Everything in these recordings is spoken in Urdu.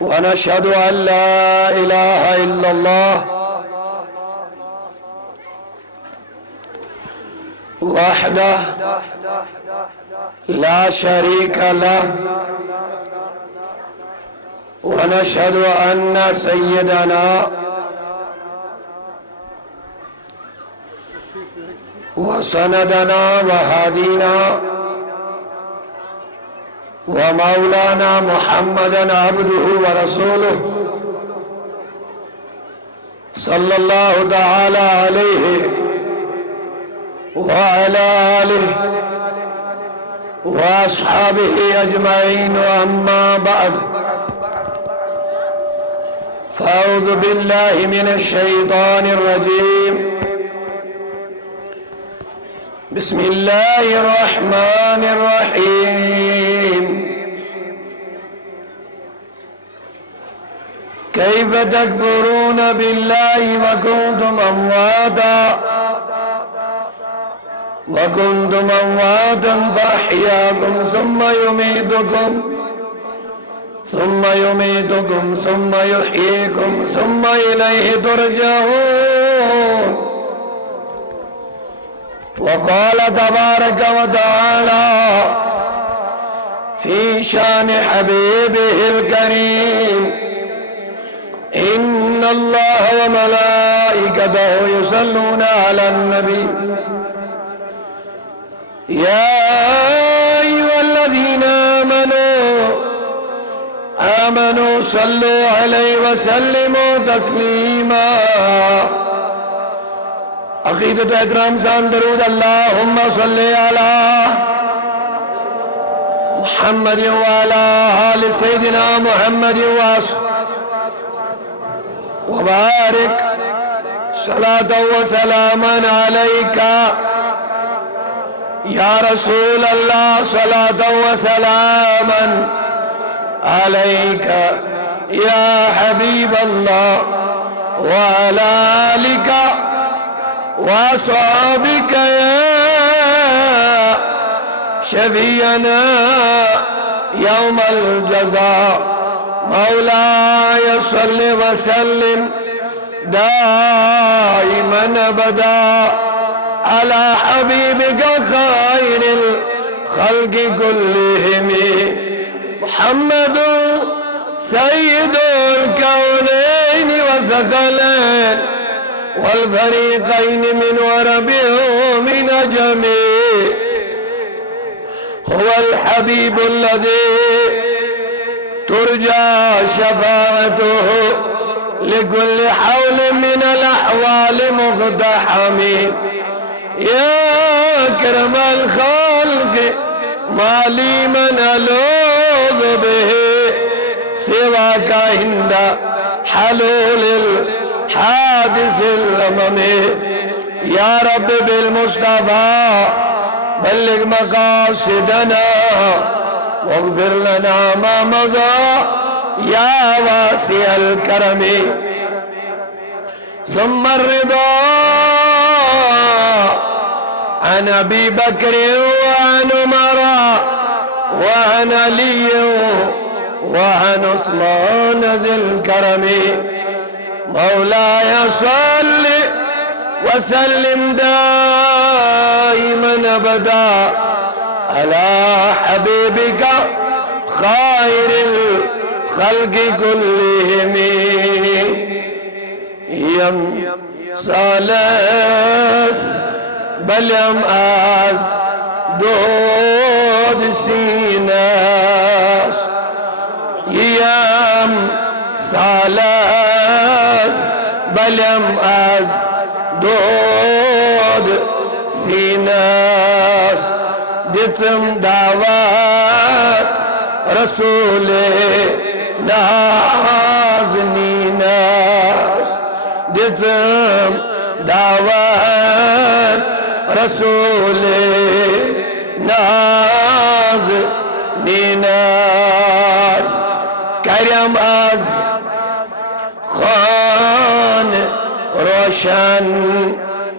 ونشهد أن لا إله إلا الله وحده لا شريك له، ونشهد أن سيدنا وسندنا وهادينا ومولانا محمدا عبده ورسوله صلى الله تعالى عليه وعلى آله وأصحابه أجمعين، وأما بعد، فأعوذ بالله من الشيطان الرجيم. بسم الله الرحمن الرحيم. كيف تكفرون بالله وكنتم أمواتا فأحياكم ثم يميتكم ثم يحييكم ثم إليه ترجعون. وقال تبارك وتعالى في شان حبيبه الكريم: إن الله وملائكته يصلون على النبي يا أيها الذين آمنوا صلوا عليه وسلموا تسليما. عقیدت اکرام سان درود اللہم صلی علی محمد وعلى آل سيدنا محمد وبارك صلاة وسلاما عليك يا رسول الله، صلاة وسلاما عليك يا حبيب الله، وعلى آلك وأصحابك يا شفيعنا يوم الجزاء. مولاي صل وسلم دائما أبدا على حبيبك خير الخلق كلهم، محمد سيد الكونين والثقلين والفريقين من وربهم من جميع. هو الحبيب الذي ترجى شفاعته لكل حول من الأحوال مقتحم. يا أكرم الخلق ما لي من ألوذ به سواك عند حلول الحادث الأمم. يا رب بالمصطفى بلغ مقاصدنا واغفر لنا ما مضى يا واسع الكرم. ثم الرضا عن أبي بكر وعن عمر وعن علي وعن عثمان ذي الكرم. مولاي صل وسلم دائما أبدا على حبيبك خير الخلق كلهم. يم سالس بل يم آز دود سيناس. يم سالس بل يم آز دود سيناس. دتم دعوات رسول نازنیناس. دتم دعوات رسول نازنیناس. کریم از خان روشن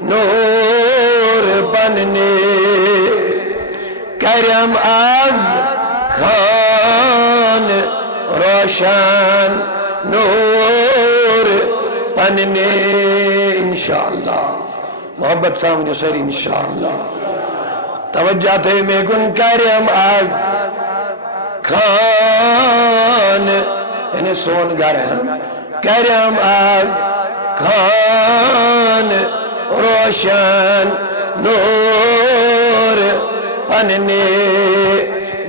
نور بننے. کریم از خان روشن نور پننے انشاءاللہ محبت سامنے سر انشاءاللہ توجہ تھے میں کن کریم آز خان یعنی سون گھر ہے کریم آز خان روشن نور پننے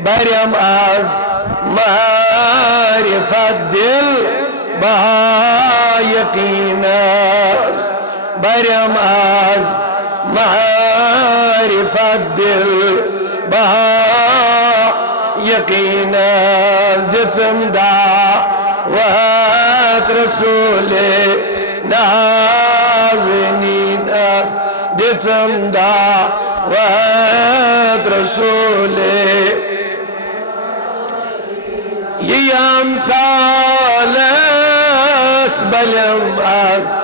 بریم آز معرفت دل بہا یقیناس بریم آز معرفت دل بہا یقیناس دتم دعوت رسول نازنیناس دتم دعوت رسول یم سالس بلم از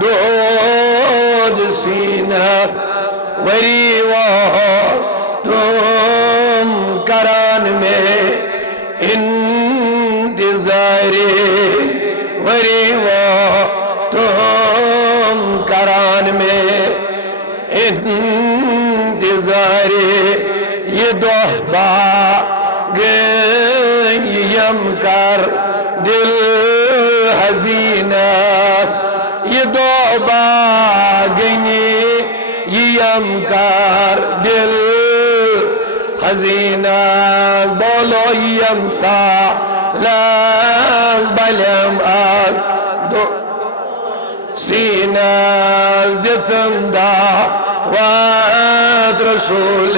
دود سینس وری و تم کران میں انتظاری وری و تم کران میں انتظاری یہ دوہبا یم کر دل حزینس یہ دو باغنی یم کر دل حزینس بولو یم سالس بلیم از دو سینس دتم دعوت رسول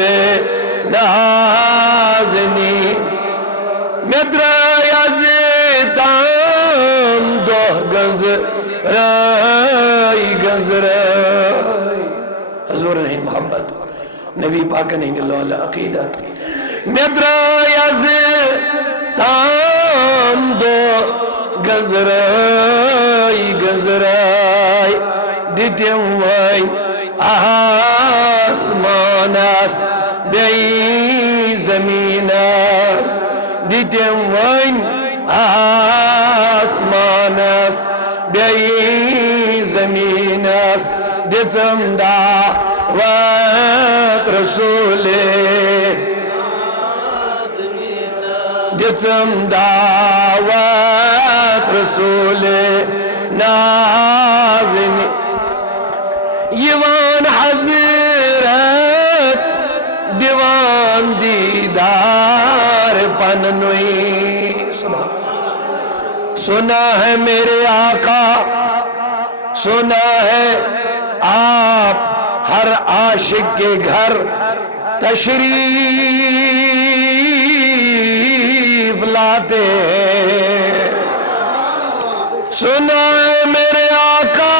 نازنی مدرای زیدان دوه گزرای حضور نہیں محبت نبی پاک نہیں اللہ عقیدت مدرای زیدان دوه گزرای دیدیم وی آسماناس بی زمیناس دیدیم وین آسمانس بی زمینس دیدم دعوت رسول دیدم دعوت رسول نازنی یوان حضرت دیوان دیدار پننوئی سنا ہے میرے آقا سنا ہے آپ ہر عاشق کے گھر تشریف لاتے ہیں سنا ہے میرے آقا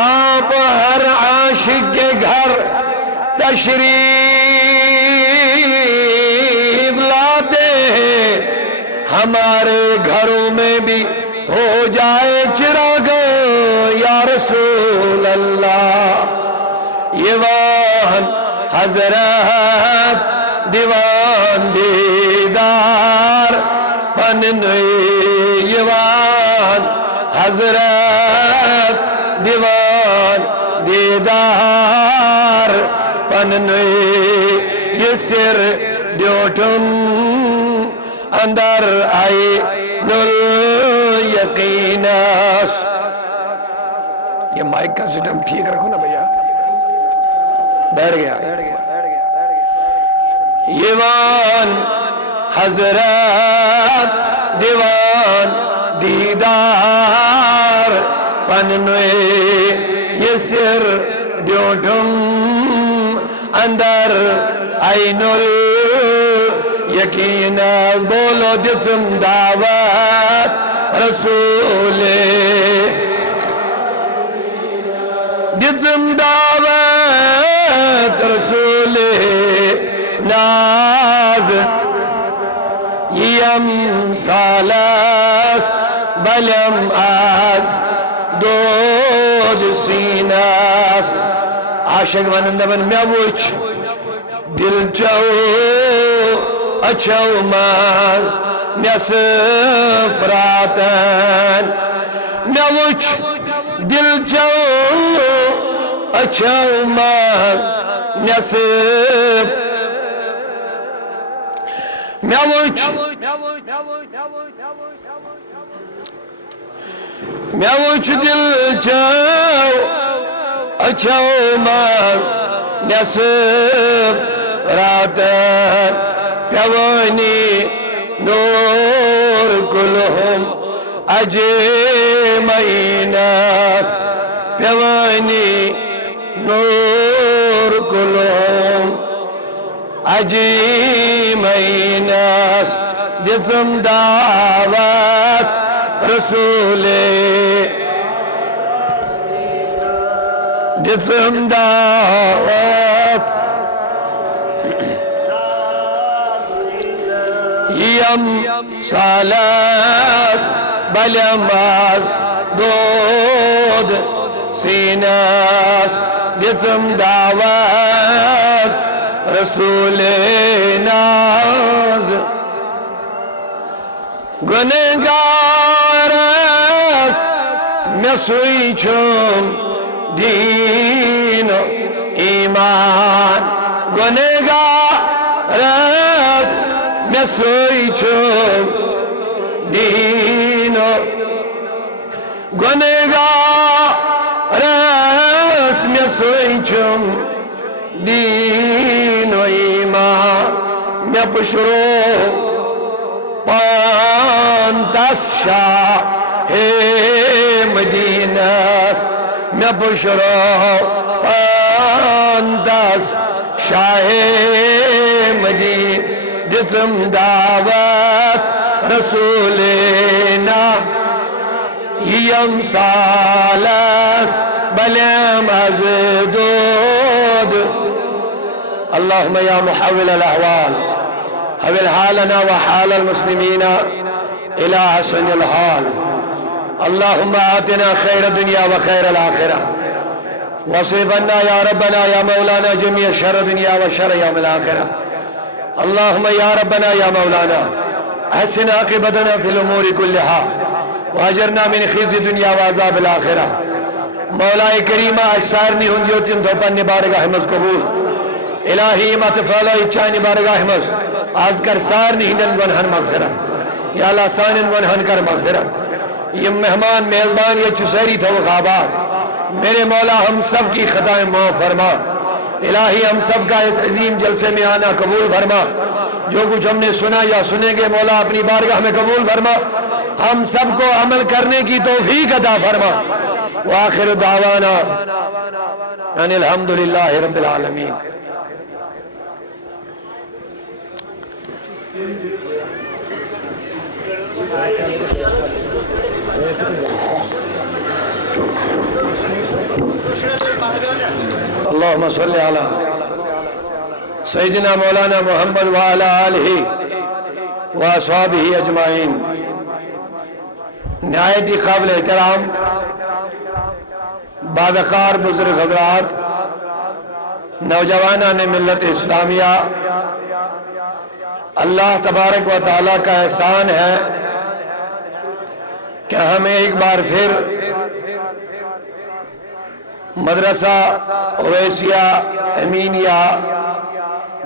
آپ ہر عاشق کے گھر تشریف لاتے ہیں ہمارے گھروں میں بھی ہو جائے چراغ یا رسول اللہ یہ وان حضرت دیوان دیدار پننوئی یہ وان حضرت دیوان دیدار پننوئی یہ سر ڈیوٹن اندر آئی نل یقیناس یہ مائک کا سسٹم ٹھیک رکھو نا بھیا بیٹھ گیا یہ وان حضرت دیوان دیدار پننوئی یہ سر ڈیوٹن اندر عین الیقیناس بولو دتم دعوت رسول دتم دعوت رسول ناز یم سالس بلم از دود سیناس عاشق ونندبن میوچ دل چو اچھو ماز نصف راتن مےٚ وُچھ دل چو اچھو مز نصف مےٚ وُچھ دل چو اچھو مز نصف راتن پیوانی نور کلہم اجمعینس پیوانی نور کلہم اجمعینس دِژم دعوت رسولے دِژم دعوت یم سالس بلماز دود سینس دِژم دعوت رسول ناز گنہگارس مےٚ سُے چھُم دین و ایمان گنہگارس مےٚ سُے چھُم دین و گنہگارس مےٚ سُے چھُم دین و ایمان مےٚ پُشرو پانتس شاہ مدینس مےٚ پُشرو پانتس شاہ مدین دِژم دعوت رسولنا یم سالس بلیم از دود اللهم يا محول الأحوال حول حالنا وحال المسلمين إلى حسن الحال اللهم آتنا خير الدنيا وخير الآخرة واصرف عنا يا ربنا يا مولانا جميع شر الدنيا وشر يوم الآخرة اللهم يا ربنا يا مولانا احسن عاقبتنا في الأمور كلها واجرنا من خزي الدنيا وعذاب الآخرة مولا کریمہ اشسارنی ہندیوتین دھوپن بارگاہ مز قبول الہی متفعلہ اچھانی بارگاہ مز آز کر سارنی ہندن گنہن مغفرت یا اللہ سانن گنہن کر مغفرت یہ مہمان میزبان یہ چسری توق آباد میرے مولا ہم سب کی خطائیں معاف فرما الہی ہم سب کا اس عظیم جلسے میں آنا قبول فرما جو کچھ ہم نے سنا یا سنیں گے مولا اپنی بارگاہ میں قبول فرما ہم سب کو عمل کرنے کی توفیق عطا فرما وآخر دعوانا ان الحمدللہ رب العالمین اللہم صلی علی سیدنا مولانا محمد وعلی آلہ واصحابہ اجمعین نہایت قابل احترام باوقار بزرگ حضرات نوجوانان ملت اسلامیہ اللہ تبارک و تعالیٰ کا احسان ہے کہ ہمیں ایک بار پھر مدرسہ اویسیہ امینیہ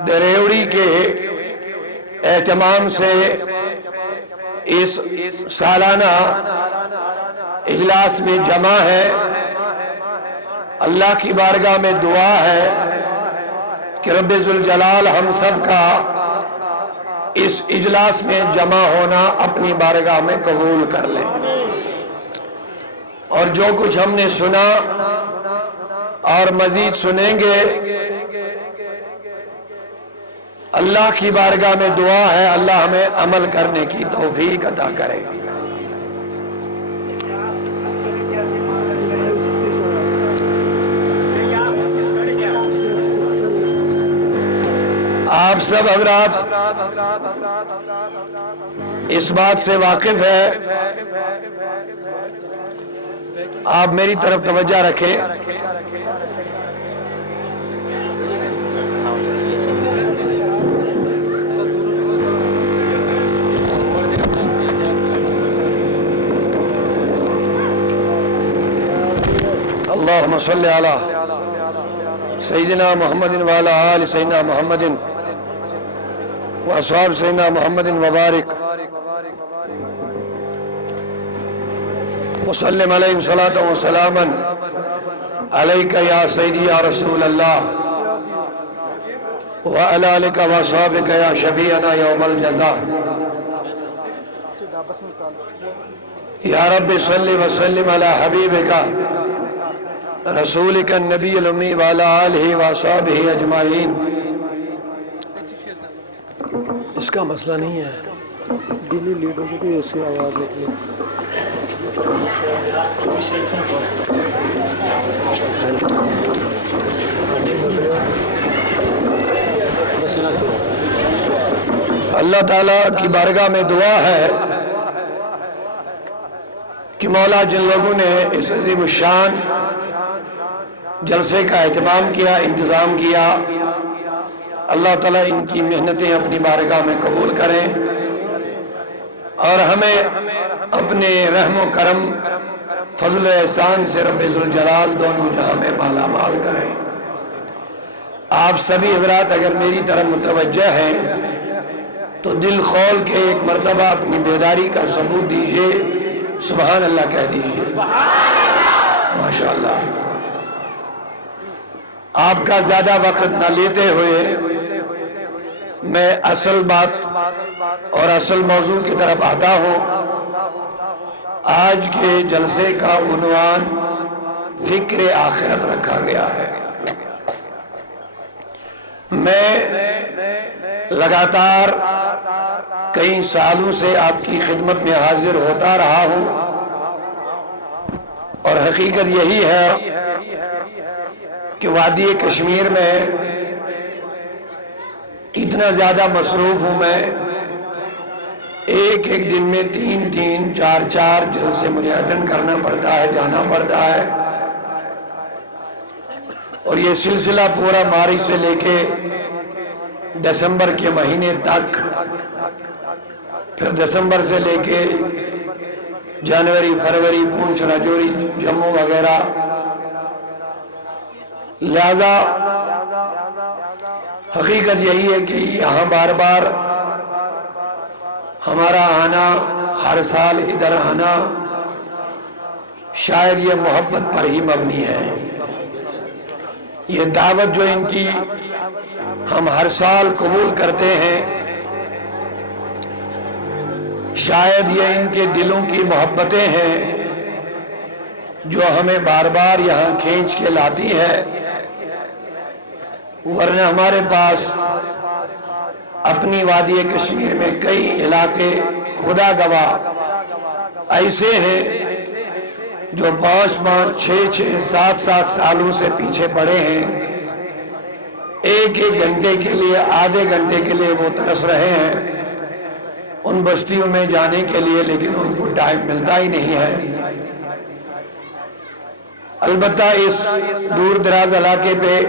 دریوڑی کے اہتمام سے اس سالانہ اجلاس میں جمع ہے اللہ کی بارگاہ میں دعا ہے کہ رب ذوالجلال ہم سب کا اس اجلاس میں جمع ہونا اپنی بارگاہ میں قبول کر لیں اور جو کچھ ہم نے سنا اور مزید سنیں گے اللہ کی بارگاہ میں دعا ہے اللہ ہمیں عمل کرنے کی توفیق عطا کرے آپ سب حضرات اس بات سے واقف ہے آپ میری طرف توجہ رکھیں اللهم صل على سيدنا محمد وعلى آل سيدنا محمد وأصحاب سيدنا محمد وبارك وسلم عليهم صلاة وسلاما عليك يا سيدي يا رسول الله وعلى آلك وأصحابك يا شفيعنا يوم الجزاء. يا رب صل وسلم على حبيبك رسولك النبي الأمي وعلى آله وأصحابه أجمعين. اس کا مسئلہ نہیں ہے، دلی لیڈوں کی بھی ایسی آواز ہوتی ہے. اللہ تعالیٰ کی بارگاہ میں دعا ہے کہ مولا جن لوگوں نے اس عظیم الشان جلسے کا اہتمام کیا، انتظام کیا، اللہ تعالیٰ ان کی محنتیں اپنی بارگاہ میں قبول کریں اور ہمیں اپنے رحم و کرم، فضل و احسان سے رب ذوالجلال دونوں جہاں میں مالا مال کریں. آپ سبھی حضرات اگر میری طرف متوجہ ہیں تو دل کھول کے ایک مرتبہ اپنی بیداری کا ثبوت دیجئے، سبحان اللہ کہہ دیجئے. ماشاءاللہ. آپ کا زیادہ وقت نہ لیتے ہوئے میں اصل بات اور اصل موضوع کی طرف آتا ہوں. آج کے جلسے کا عنوان فکر آخرت رکھا گیا ہے. میں لگاتار کئی سالوں سے آپ کی خدمت میں حاضر ہوتا رہا ہوں اور حقیقت یہی ہے کہ وادی کشمیر میں اتنا زیادہ مصروف ہوں میں، ایک ایک دن میں 3 4 جلسے مجھے اٹینڈ کرنا پڑتا ہے، جانا پڑتا ہے. اور یہ سلسلہ پورا مارچ سے لے کے دسمبر کے مہینے تک، پھر دسمبر سے لے کے جنوری، فروری، پونچھ، راجوری، جموں وغیرہ. لہذا حقیقت یہی ہے کہ یہاں بار بار ہمارا آنا، ہر سال ادھر آنا، شاید یہ محبت پر ہی مبنی ہے. یہ دعوت جو ان کی ہم ہر سال قبول کرتے ہیں، شاید یہ ان کے دلوں کی محبتیں ہیں جو ہمیں بار بار یہاں کھینچ کے لاتی ہے. ورنہ ہمارے پاس اپنی وادی کشمیر میں کئی علاقے خدا گواہ ایسے ہیں جو 5 6 7 سالوں سے پیچھے پڑے ہیں. ایک گھنٹے کے لیے، آدھے گھنٹے کے لیے وہ ترس رہے ہیں ان بستیوں میں جانے کے لیے، لیکن ان کو ٹائم ملتا ہی نہیں ہے. البتہ اس دور دراز علاقے پہ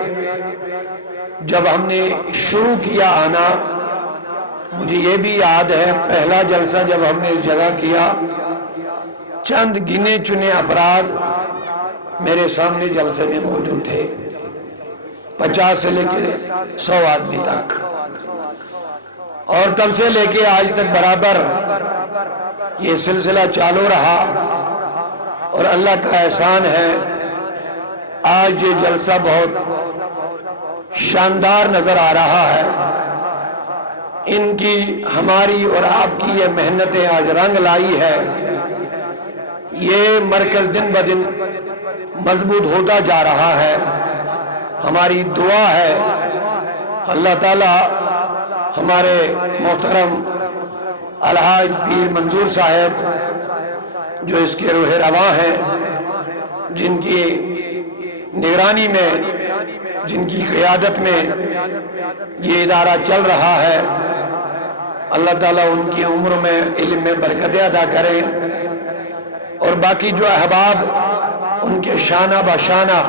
جب ہم نے شروع کیا آنا، مجھے یہ بھی یاد ہے پہلا جلسہ جب ہم نے اس جگہ کیا، چند گنے چنے افراد میرے سامنے جلسے میں موجود تھے، 50 سے لے کے 100 آدمی تک. اور تب سے لے کے آج تک برابر یہ سلسلہ چالو رہا. اور اللہ کا احسان ہے آج یہ جلسہ بہت شاندار نظر آ رہا ہے. ان کی، ہماری اور آپ کی یہ محنتیں آج رنگ لائی ہے. یہ مرکز دن بدن مضبوط ہوتا جا رہا ہے. ہماری دعا ہے اللہ تعالی ہمارے محترم الحاج پیر منظور صاحب جو اس کے روح رواں ہیں، جن کی نگرانی میں، جن کی قیادت میں یہ ادارہ چل رہا ہے، اللہ تعالیٰ ان کی عمر میں، علم میں برکتیں عطا کریں. اور باقی جو احباب ان کے شانہ بشانہ،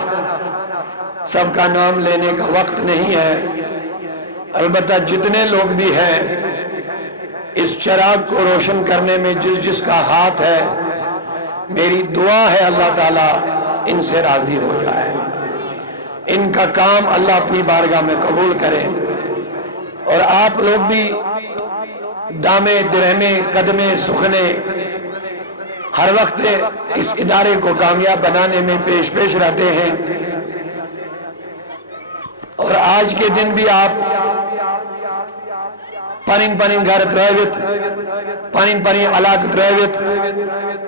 سب کا نام لینے کا وقت نہیں ہے. البتہ جتنے لوگ بھی ہیں اس چراغ کو روشن کرنے میں جس کا ہاتھ ہے، میری دعا ہے اللہ تعالیٰ ان سے راضی ہو جائے، ان کا کام اللہ اپنی بارگاہ میں قبول کرے، اور آپ لوگ بھی دامے درہمے قدمے سخنے ہر وقت اس ادارے کو کامیاب بنانے میں پیش رہتے ہیں، اور آج کے دن بھی آپ پنن گھر ترویت، پنن علاقہ ترویت،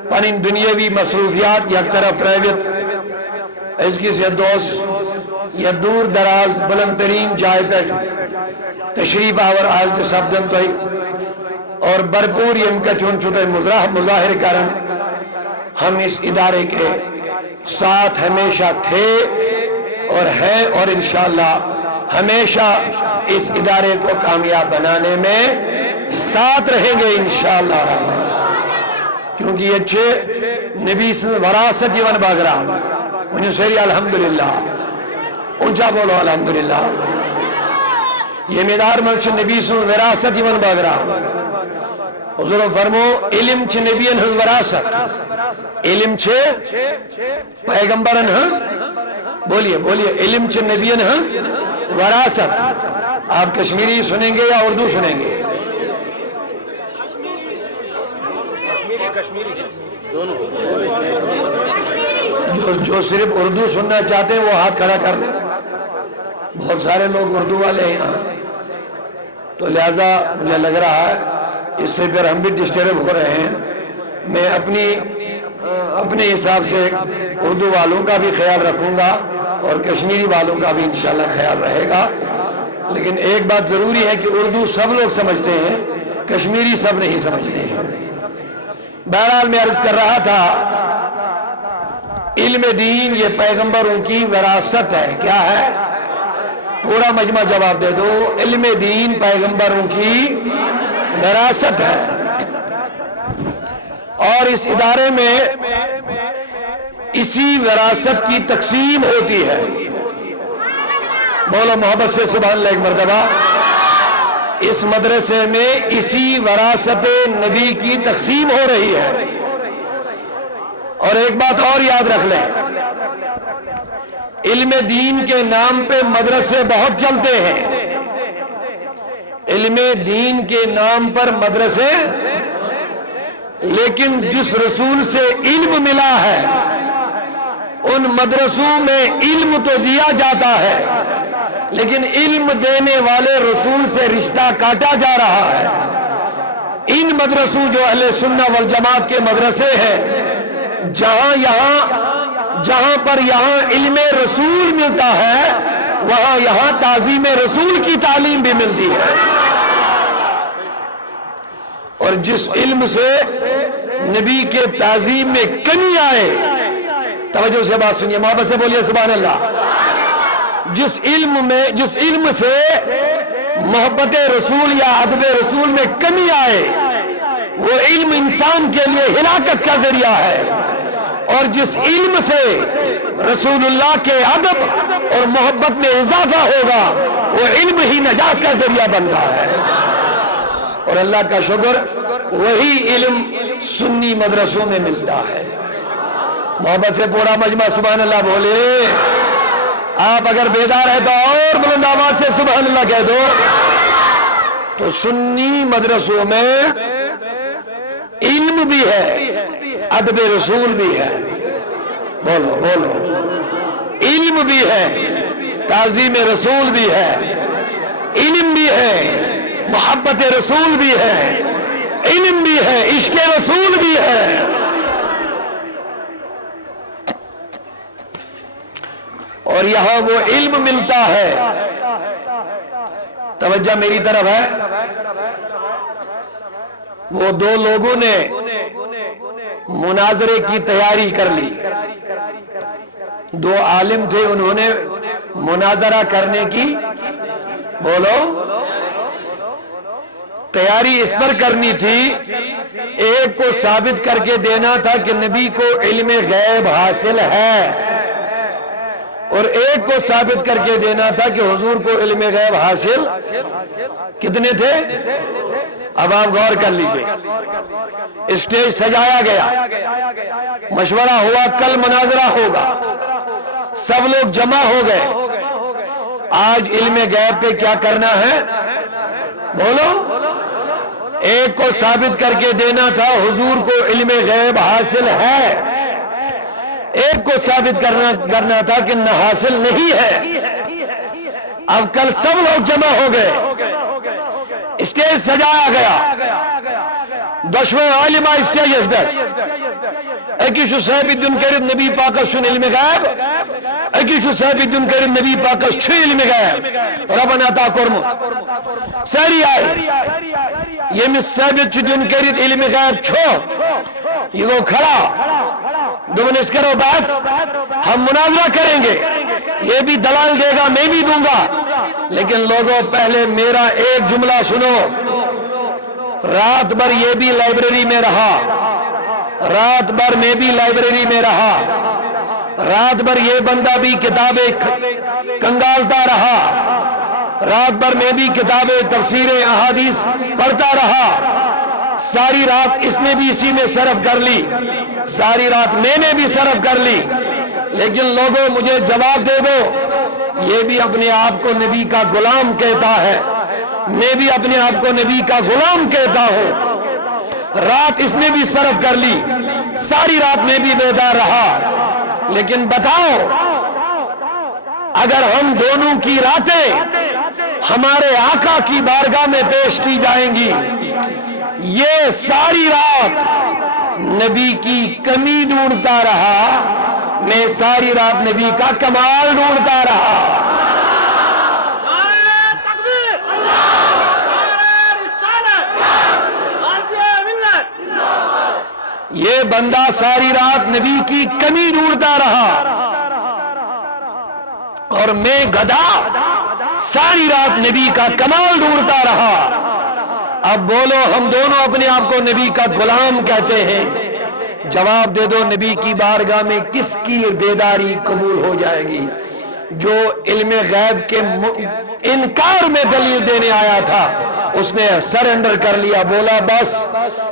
پنن دنیاوی مصروفیات یک طرف ترویت، اس کی سے دوست یا دور دراز بلند ترین جائے پر تشریف آور آج کے سبدن تو اور بھرپور یمکتون چھتے مظاہر کرن، ہم اس ادارے کے ساتھ ہمیشہ تھے اور ہیں، اور انشاءاللہ ہمیشہ اس ادارے کو کامیاب بنانے میں ساتھ رہیں گے انشاءاللہ، کیونکہ یہ چھے نبی وراثت یون باگرہ انہوں سیری الحمدللہ، اونچا بولو الحمدللہ، یہ میدار ملچ نبی وراثت یون باگرہ، حضور فرمو علم چھ نبیین ہز وراثت، علم چھ پیغمبرن ہز، بولیے علم چھ نبیین ہز وراثت۔ آپ کشمیری سنیں گے یا اردو سنیں گے؟ جو صرف اردو سننا چاہتے ہیں وہ ہاتھ کھڑا کر لیں، بہت سارے لوگ اردو والے ہیں یہاں، تو لہذا مجھے لگ رہا ہے اس سے پھر ہم بھی ڈسٹرب ہو رہے ہیں۔ میں اپنے حساب سے اردو والوں کا بھی خیال رکھوں گا اور کشمیری والوں کا بھی انشاءاللہ خیال رہے گا، لیکن ایک بات ضروری ہے کہ اردو سب لوگ سمجھتے ہیں، کشمیری سب نہیں سمجھتے ہیں۔ بہرحال میں عرض کر رہا تھا علم دین یہ پیغمبروں کی وراثت ہے، کیا ہے؟ پورا مجمع جواب دے دو، علم دین پیغمبروں کی وراثت ہے، اور اس ادارے میں اسی وراثت کی تقسیم ہوتی ہے۔ بولو محبت سے سبحان اللہ ایک مرتبہ۔ اس مدرسے میں اسی وراثت نبی کی تقسیم ہو رہی ہے، اور ایک بات اور یاد رکھ لیں، علم دین کے نام پہ مدرسے بہت چلتے ہیں، علم دین کے نام پر مدرسے، لیکن جس رسول سے علم ملا ہے ان مدرسوں میں علم تو دیا جاتا ہے، لیکن علم دینے والے رسول سے رشتہ کاٹا جا رہا ہے۔ ان مدرسوں جو اہل سنہ والجماعت کے مدرسے ہیں، جہاں پر علم رسول ملتا ہے، وہاں یہاں تعظیم رسول کی تعلیم بھی ملتی ہے، اور جس علم سے نبی کے تعظیم میں کمی آئے، توجہ سے بات سنیے، محبت سے بولیے سبحان اللہ، جس علم سے محبت رسول یا ادب رسول میں کمی آئے، وہ علم انسان کے لیے ہلاکت کا ذریعہ ہے، اور جس علم سے رسول اللہ کے ادب اور محبت میں اضافہ ہوگا، وہ علم ہی نجات کا ذریعہ بنتا ہے۔ اور اللہ کا شکر وہی علم سنی مدرسوں میں ملتا ہے۔ محبت سے پورا مجمع سبحان اللہ بولے۔ آپ اگر بیدار ہے تو اور بلند آواز سے سبحان اللہ کہہ دو۔ تو سنی مدرسوں میں علم بھی ہے، ادب رسول بھی ہے، بولو علم بھی ہے، تعظیم رسول بھی ہے، علم بھی ہے، محبت رسول بھی ہے، علم بھی ہے، عشق رسول بھی ہے، اور یہاں وہ علم ملتا ہے۔ توجہ میری طرف ہے؟ وہ دو لوگوں نے مناظرے کی تیاری کر لی، دو عالم تھے، انہوں نے مناظرہ کرنے کی تیاری اس پر کرنی تھی، ایک کو ثابت کر کے دینا تھا کہ نبی کو علم غیب حاصل ہے، اور ایک کو ثابت کر کے دینا تھا کہ حضور کو علم غیب حاصل کتنے تھے؟ اب آپ غور کر لیجئے، اسٹیج سجایا گیا، مشورہ ہوا کل مناظرہ ہوگا، سب لوگ جمع ہو گئے۔ آج علم غیب پہ کیا کرنا ہے؟ بولو۔ ایک کو ثابت کر کے دینا تھا حضور کو علم غیب حاصل ہے، ایک کو ثابت کرنا تھا کہ نہ حاصل نہیں ہے۔ اب کل سب لوگ جمع ہو گئے، اسٹیج سجایا گیا، دشویں عالمہ اسٹیج ازدر اکیشو صاحب دن کرد نبی پاکس شن علم غیب، اکیشو صاحب دن کرد نبی پاکس چھ علم غیب ربنا عطا کورمت ساری آئی۔ یمس ثابت دن کرد علم غیب چھو، یہ گو کھڑا، دبن اس کرو بات، ہم مناظرہ کریں گے، یہ بھی دلال دے گا میں بھی دوں گا، لیکن لوگوں پہلے میرا ایک جملہ سنو۔ رات بھر یہ بھی لائبریری میں رہا، رات بھر میں بھی لائبریری میں رہا، رات بھر یہ بندہ بھی کتابیں کنگالتا رہا، رات بھر میں بھی کتابیں تفسیر احادیث پڑھتا رہا، ساری رات اس نے بھی اسی میں صرف کر لی، ساری رات میں نے بھی صرف کر لی، لیکن لوگوں مجھے جواب دے دو، یہ بھی اپنے آپ کو نبی کا غلام کہتا ہے، میں بھی اپنے آپ کو نبی کا غلام کہتا ہوں۔ رات اس نے بھی صرف کر لی، ساری رات میں بھی بیدار رہا، لیکن بتاؤ اگر ہم دونوں کی راتیں ہمارے آقا کی بارگاہ میں پیش کی جائیں گی، یہ ساری رات نبی کی کمی ڈھونڈتا رہا، میں ساری رات نبی کا کمال ڈھونڈتا رہا۔ یہ بندہ ساری رات نبی کی کمی ڈھونڈتا رہا، اور میں گدھا ساری رات نبی کا کمال ڈھونڈتا رہا۔ اب بولو ہم دونوں اپنے آپ کو نبی کا غلام کہتے ہیں، جواب دے دو نبی کی بارگاہ میں کس کی بیداری قبول ہو جائے گی؟ جو علم غیب کے انکار میں دلیل دینے آیا تھا اس نے سرنڈر کر لیا، بولا بس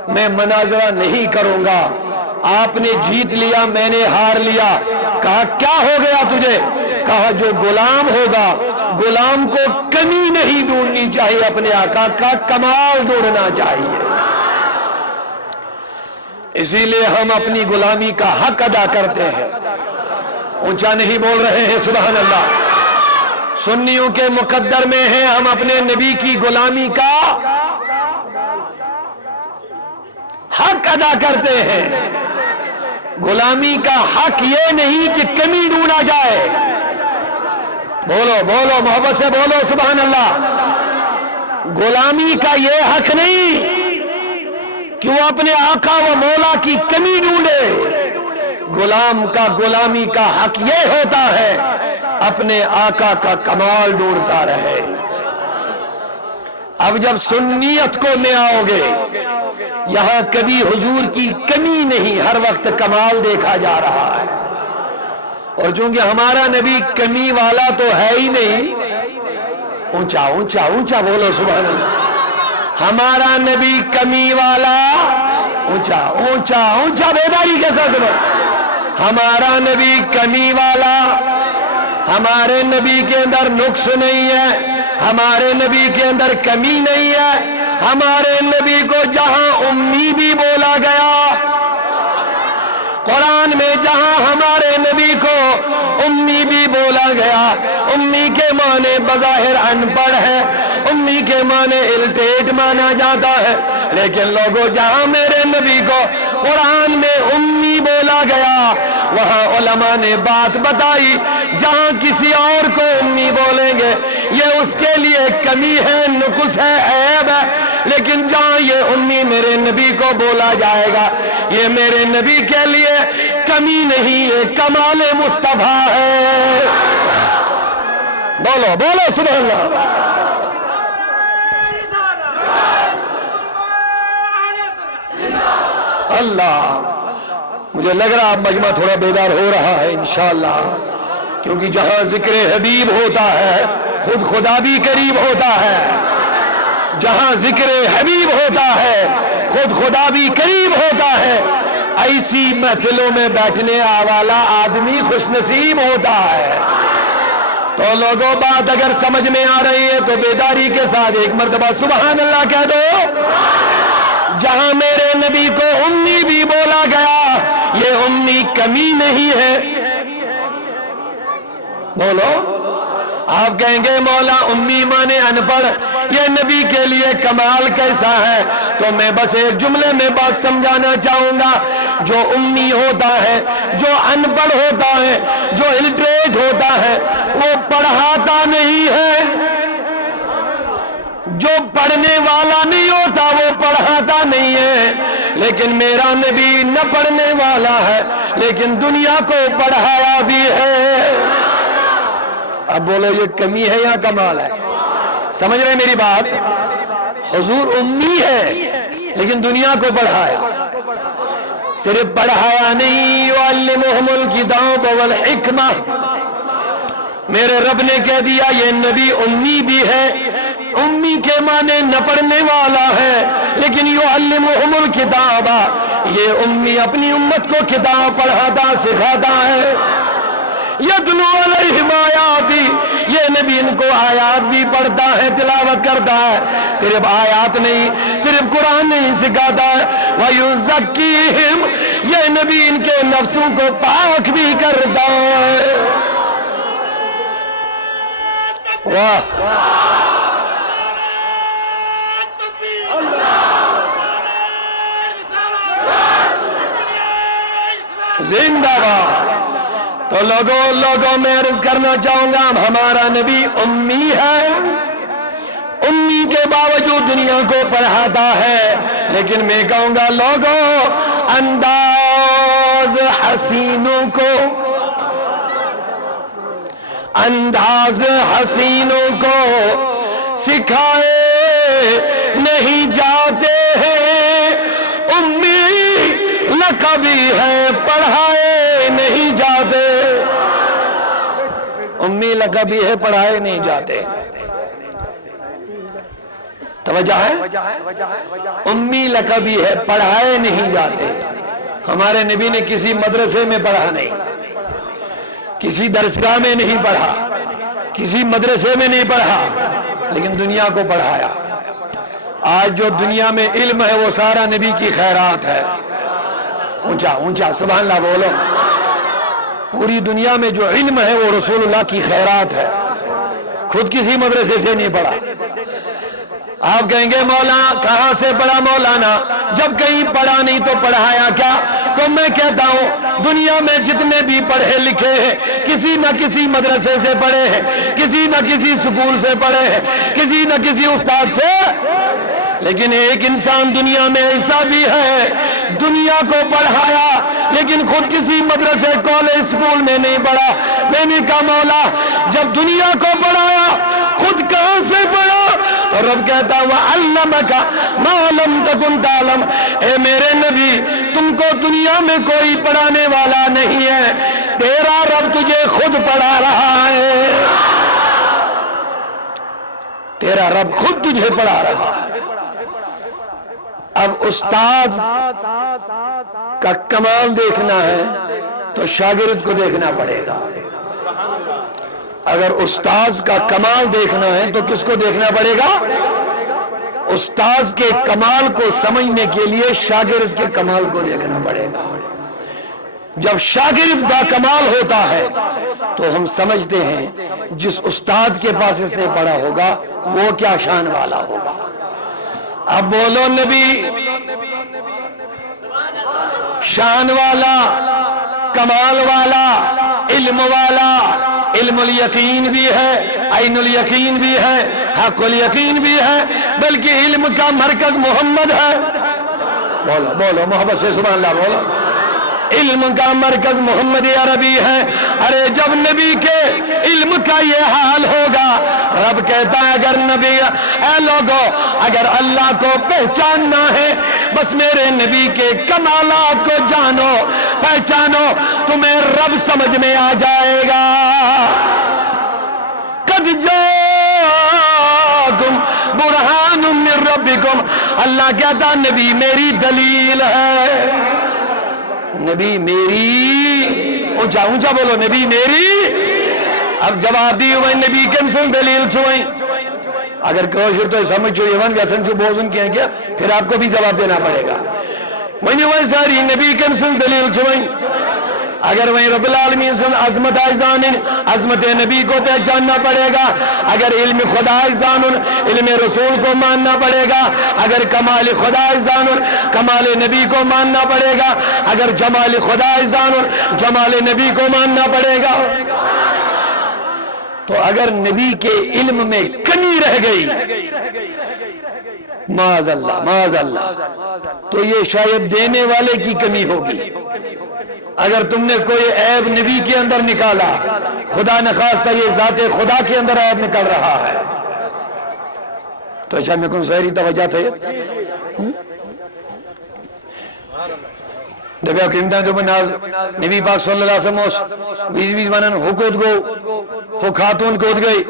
میں مناظرہ نہیں کروں گا، آپ نے جیت لیا میں نے ہار لیا۔ کہا کیا ہو گیا تجھے؟ کہا جو غلام ہوگا غلام کو کمی نہیں ڈھونڈنی چاہیے، اپنے آقا کا کمال ڈھونڈنا چاہیے۔ اسی لیے ہم اپنی غلامی کا حق ادا کرتے ہیں، اونچا نہیں بول رہے ہیں سبحان اللہ۔ سنیوں کے مقدر میں ہیں ہم اپنے نبی کی غلامی کا حق ادا کرتے ہیں۔ غلامی کا حق یہ نہیں کہ کمی ڈھونڈا جائے، بولو بولو محبت سے بولو سبحان اللہ۔ غلامی کا یہ حق نہیں کہ وہ اپنے آقا و مولا کی کمی ڈھونڈے، غلام کا غلامی کا حق یہ ہوتا ہے اپنے آقا کا کمال ڈھونڈتا رہے۔ اب جب سنیت کو میں آؤ گے، یہاں کبھی حضور کی کمی نہیں، ہر وقت کمال دیکھا جا رہا ہے، اور چونکہ ہمارا نبی کمی والا تو ہے ہی نہیں، اونچا اونچا اونچا بولو سبحان اللہ، ہمارا نبی کمی والا، اونچا اونچا اونچا بیداری کے ساتھ سنو، ہمارا نبی کمی والا، ہمارے نبی کے اندر نقص نہیں ہے، ہمارے نبی کے اندر کمی نہیں ہے، ہمارے نبی کو جہاں امی بھی بولا گیا، قرآن میں جہاں ہمارے نبی کو امی بھی بولا گیا، امی کے معنی بظاہر ان پڑھ ہے، امی کے معنی الٹیٹ مانا جاتا ہے، لیکن لوگوں جہاں میرے نبی کو قرآن میں امی بولا گیا وہاں علماء نے بات بتائی، جہاں کسی اور کو امی بولیں گے یہ اس کے لیے کمی ہے، نقص ہے، عیب ہے، لیکن جہاں یہ امی میرے نبی کو بولا جائے گا یہ میرے نبی کے لیے کمی نہیں، یہ کمال مصطفیٰ ہے۔ بولو بولو سبحان اللہ۔ اللہ، مجھے لگ رہا اب مجمع تھوڑا بیدار ہو رہا ہے انشاءاللہ، کیونکہ جہاں ذکر حبیب ہوتا ہے خود خدا بھی قریب ہوتا ہے، جہاں ذکر حبیب ہوتا ہے خود خدا بھی قریب ہوتا ہے، ایسی محفلوں میں بیٹھنے والا آدمی خوش نصیب ہوتا ہے۔ تو لوگوں بات اگر سمجھ میں آ رہی ہے تو بیداری کے ساتھ ایک مرتبہ سبحان اللہ کہہ دو۔ جہاں میرے نبی کو امی بھی بولا گیا، یہ امی کمی نہیں ہے۔ بولو، آپ کہیں گے مولا امی مانے ان پڑھ، یہ نبی کے لیے کمال کیسا ہے؟ تو میں بس ایک جملے میں بات سمجھانا چاہوں گا، جو امی ہوتا ہے، جو ان پڑھ ہوتا ہے، جو الٹریٹ ہوتا ہے، وہ پڑھاتا نہیں ہے۔ جو پڑھنے والا نہیں ہوتا وہ پڑھاتا نہیں ہے، لیکن میرا نبی نہ پڑھنے والا ہے لیکن دنیا کو پڑھایا بھی ہے۔ اب بولو یہ کمی ہے یا کمال ہے؟ سمجھ رہے میری بات؟ حضور امی ہے لیکن دنیا کو پڑھایا، صرف پڑھایا نہیں، وَعَلِّمُهُمُ الْكِتَابَ وَالْحِكْمَةَ، میرے رب نے کہہ دیا یہ نبی امی بھی ہے۔ امی کے معنی نہ پڑھنے والا ہے، لیکن یعلمہم الکتاب، یہ امی اپنی امت کو کتاب پڑھاتا سکھاتا ہے۔ یتلو علیہم آیاتی، یہ نبی ان کو آیات بھی پڑھتا ہے، تلاوت کرتا ہے، صرف آیات نہیں، صرف قرآن نہیں سکھاتا ہے، وَيُزَكِّيهِمْ، یہ نبی ان کے نفسوں کو پاک بھی کرتا ہے۔ واہ زندہ باد۔ تو لوگوں میں عرض کرنا چاہوں گا، ہمارا نبی امی ہے، امی کے باوجود دنیا کو پڑھاتا ہے، لیکن میں کہوں گا لوگوں انداز حسینوں کو، انداز حسینوں کو سکھائے نہیں جاتے ہیں، امی لقبی ہے پڑھائے نہیں جاتے، امی لقبی ہے پڑھائے نہیں جاتے۔ توجہ ہے؟ امی لقبی ہے پڑھائے نہیں جاتے۔ ہمارے نبی نے کسی مدرسے میں پڑھا نہیں، کسی درسگاہ میں نہیں پڑھا، کسی مدرسے میں نہیں پڑھا، لیکن دنیا کو پڑھایا۔ آج جو دنیا میں علم ہے وہ سارا نبی کی خیرات ہے۔ اونچا اونچا سبحان اللہ بولو۔ پوری دنیا میں جو علم ہے وہ رسول اللہ کی خیرات ہے، خود کسی مدرسے سے نہیں پڑھا۔ آپ کہیں گے مولانا کہاں سے پڑھا مولانا؟ جب کہیں پڑھا نہیں تو پڑھایا کیا؟ تو میں کہتا ہوں دنیا میں جتنے بھی پڑھے لکھے ہیں کسی نہ کسی مدرسے سے پڑھے ہیں، کسی نہ کسی سکول سے پڑھے ہیں، کسی نہ کسی استاد سے، لیکن ایک انسان دنیا میں ایسا بھی ہے دنیا کو پڑھایا لیکن خود کسی مدرسے کالج سکول میں نہیں پڑھا۔ میں نے کہا مولا جب دنیا کو پڑھایا خود کہاں سے پڑھا؟ اور رب کہتا وَعَلَّمَكَ مَا لَمْ تَكُنْ تَعْلَمْ، اے میرے نبی تم کو دنیا میں کوئی پڑھانے والا نہیں ہے، تیرا رب تجھے خود پڑھا رہا ہے، تیرا رب خود تجھے پڑھا رہا ہے۔ اب استاد کا کمال دیکھنا ہے تو شاگرد کو دیکھنا پڑے گا، اگر استاد کا کمال دیکھنا ہے تو کس کو دیکھنا پڑے گا؟ استاد کے کمال کو سمجھنے کے لیے شاگرد کے کمال کو دیکھنا پڑے گا۔ جب شاگرد کا کمال ہوتا ہے تو ہم سمجھتے ہیں جس استاد کے پاس اس نے پڑھا ہوگا وہ کیا شان والا ہوگا۔ اب بولو نبی شان والا، کمال والا، علم والا، علم الیقین بھی ہے، عین الیقین بھی ہے، حق الیقین بھی ہے، بلکہ علم کا مرکز محمد ہے۔ بولو بولو محبت سے سبحان اللہ بولو۔ علم کا مرکز محمد عربی ہے۔ ارے جب نبی کے علم کا یہ حال ہوگا، رب کہتا ہے اگر نبی اے لوگو اگر اللہ کو پہچاننا ہے بس میرے نبی کے کمالات کو جانو پہچانو، تمہیں رب سمجھ میں آ جائے گا۔ قد جاءکم برہان برہان من ربکم، اللہ کہتا نبی میری دلیل ہے، نبی میری، اونچا اونچا بولو، نبی میری. اب جواب دی ہوئے نبی کم سن دلیل چھوئیں. اگر کوشر تو سمجھو یون گسن چھو بوزن کیا کیا پھر آپ کو بھی جواب دینا پڑے گا. وہی وہی ساری نبی کم سن دلیل چھوئیں. اگر وہیں رب العالمین سن عظمت آئیزانن، عظمت نبی کو پہچاننا پڑے گا. اگر علم خدا آئیزانن، علم رسول کو ماننا پڑے گا. اگر کمال خدا آئیزانن، کمال نبی کو ماننا پڑے گا. اگر جمال خدا آئیزانن، جمال نبی کو ماننا پڑے گا. تو اگر نبی کے علم میں کمی رہ گئی، معاذ اللہ معاذ اللہ، تو یہ شاید دینے والے کی کمی ہوگی. اگر تم نے کوئی عیب نبی کے اندر نکالا، خدا نخواستہ یہ ذات خدا کے اندر عیب نکل رہا ہے. تو اچھا میں کون سہری توجہ تھے دبیا قیمتاں تو بناز نبی پاک صلی اللہ علیہ وسلم ویز ویز ونن حکوت گو ہو خاتون کود گئی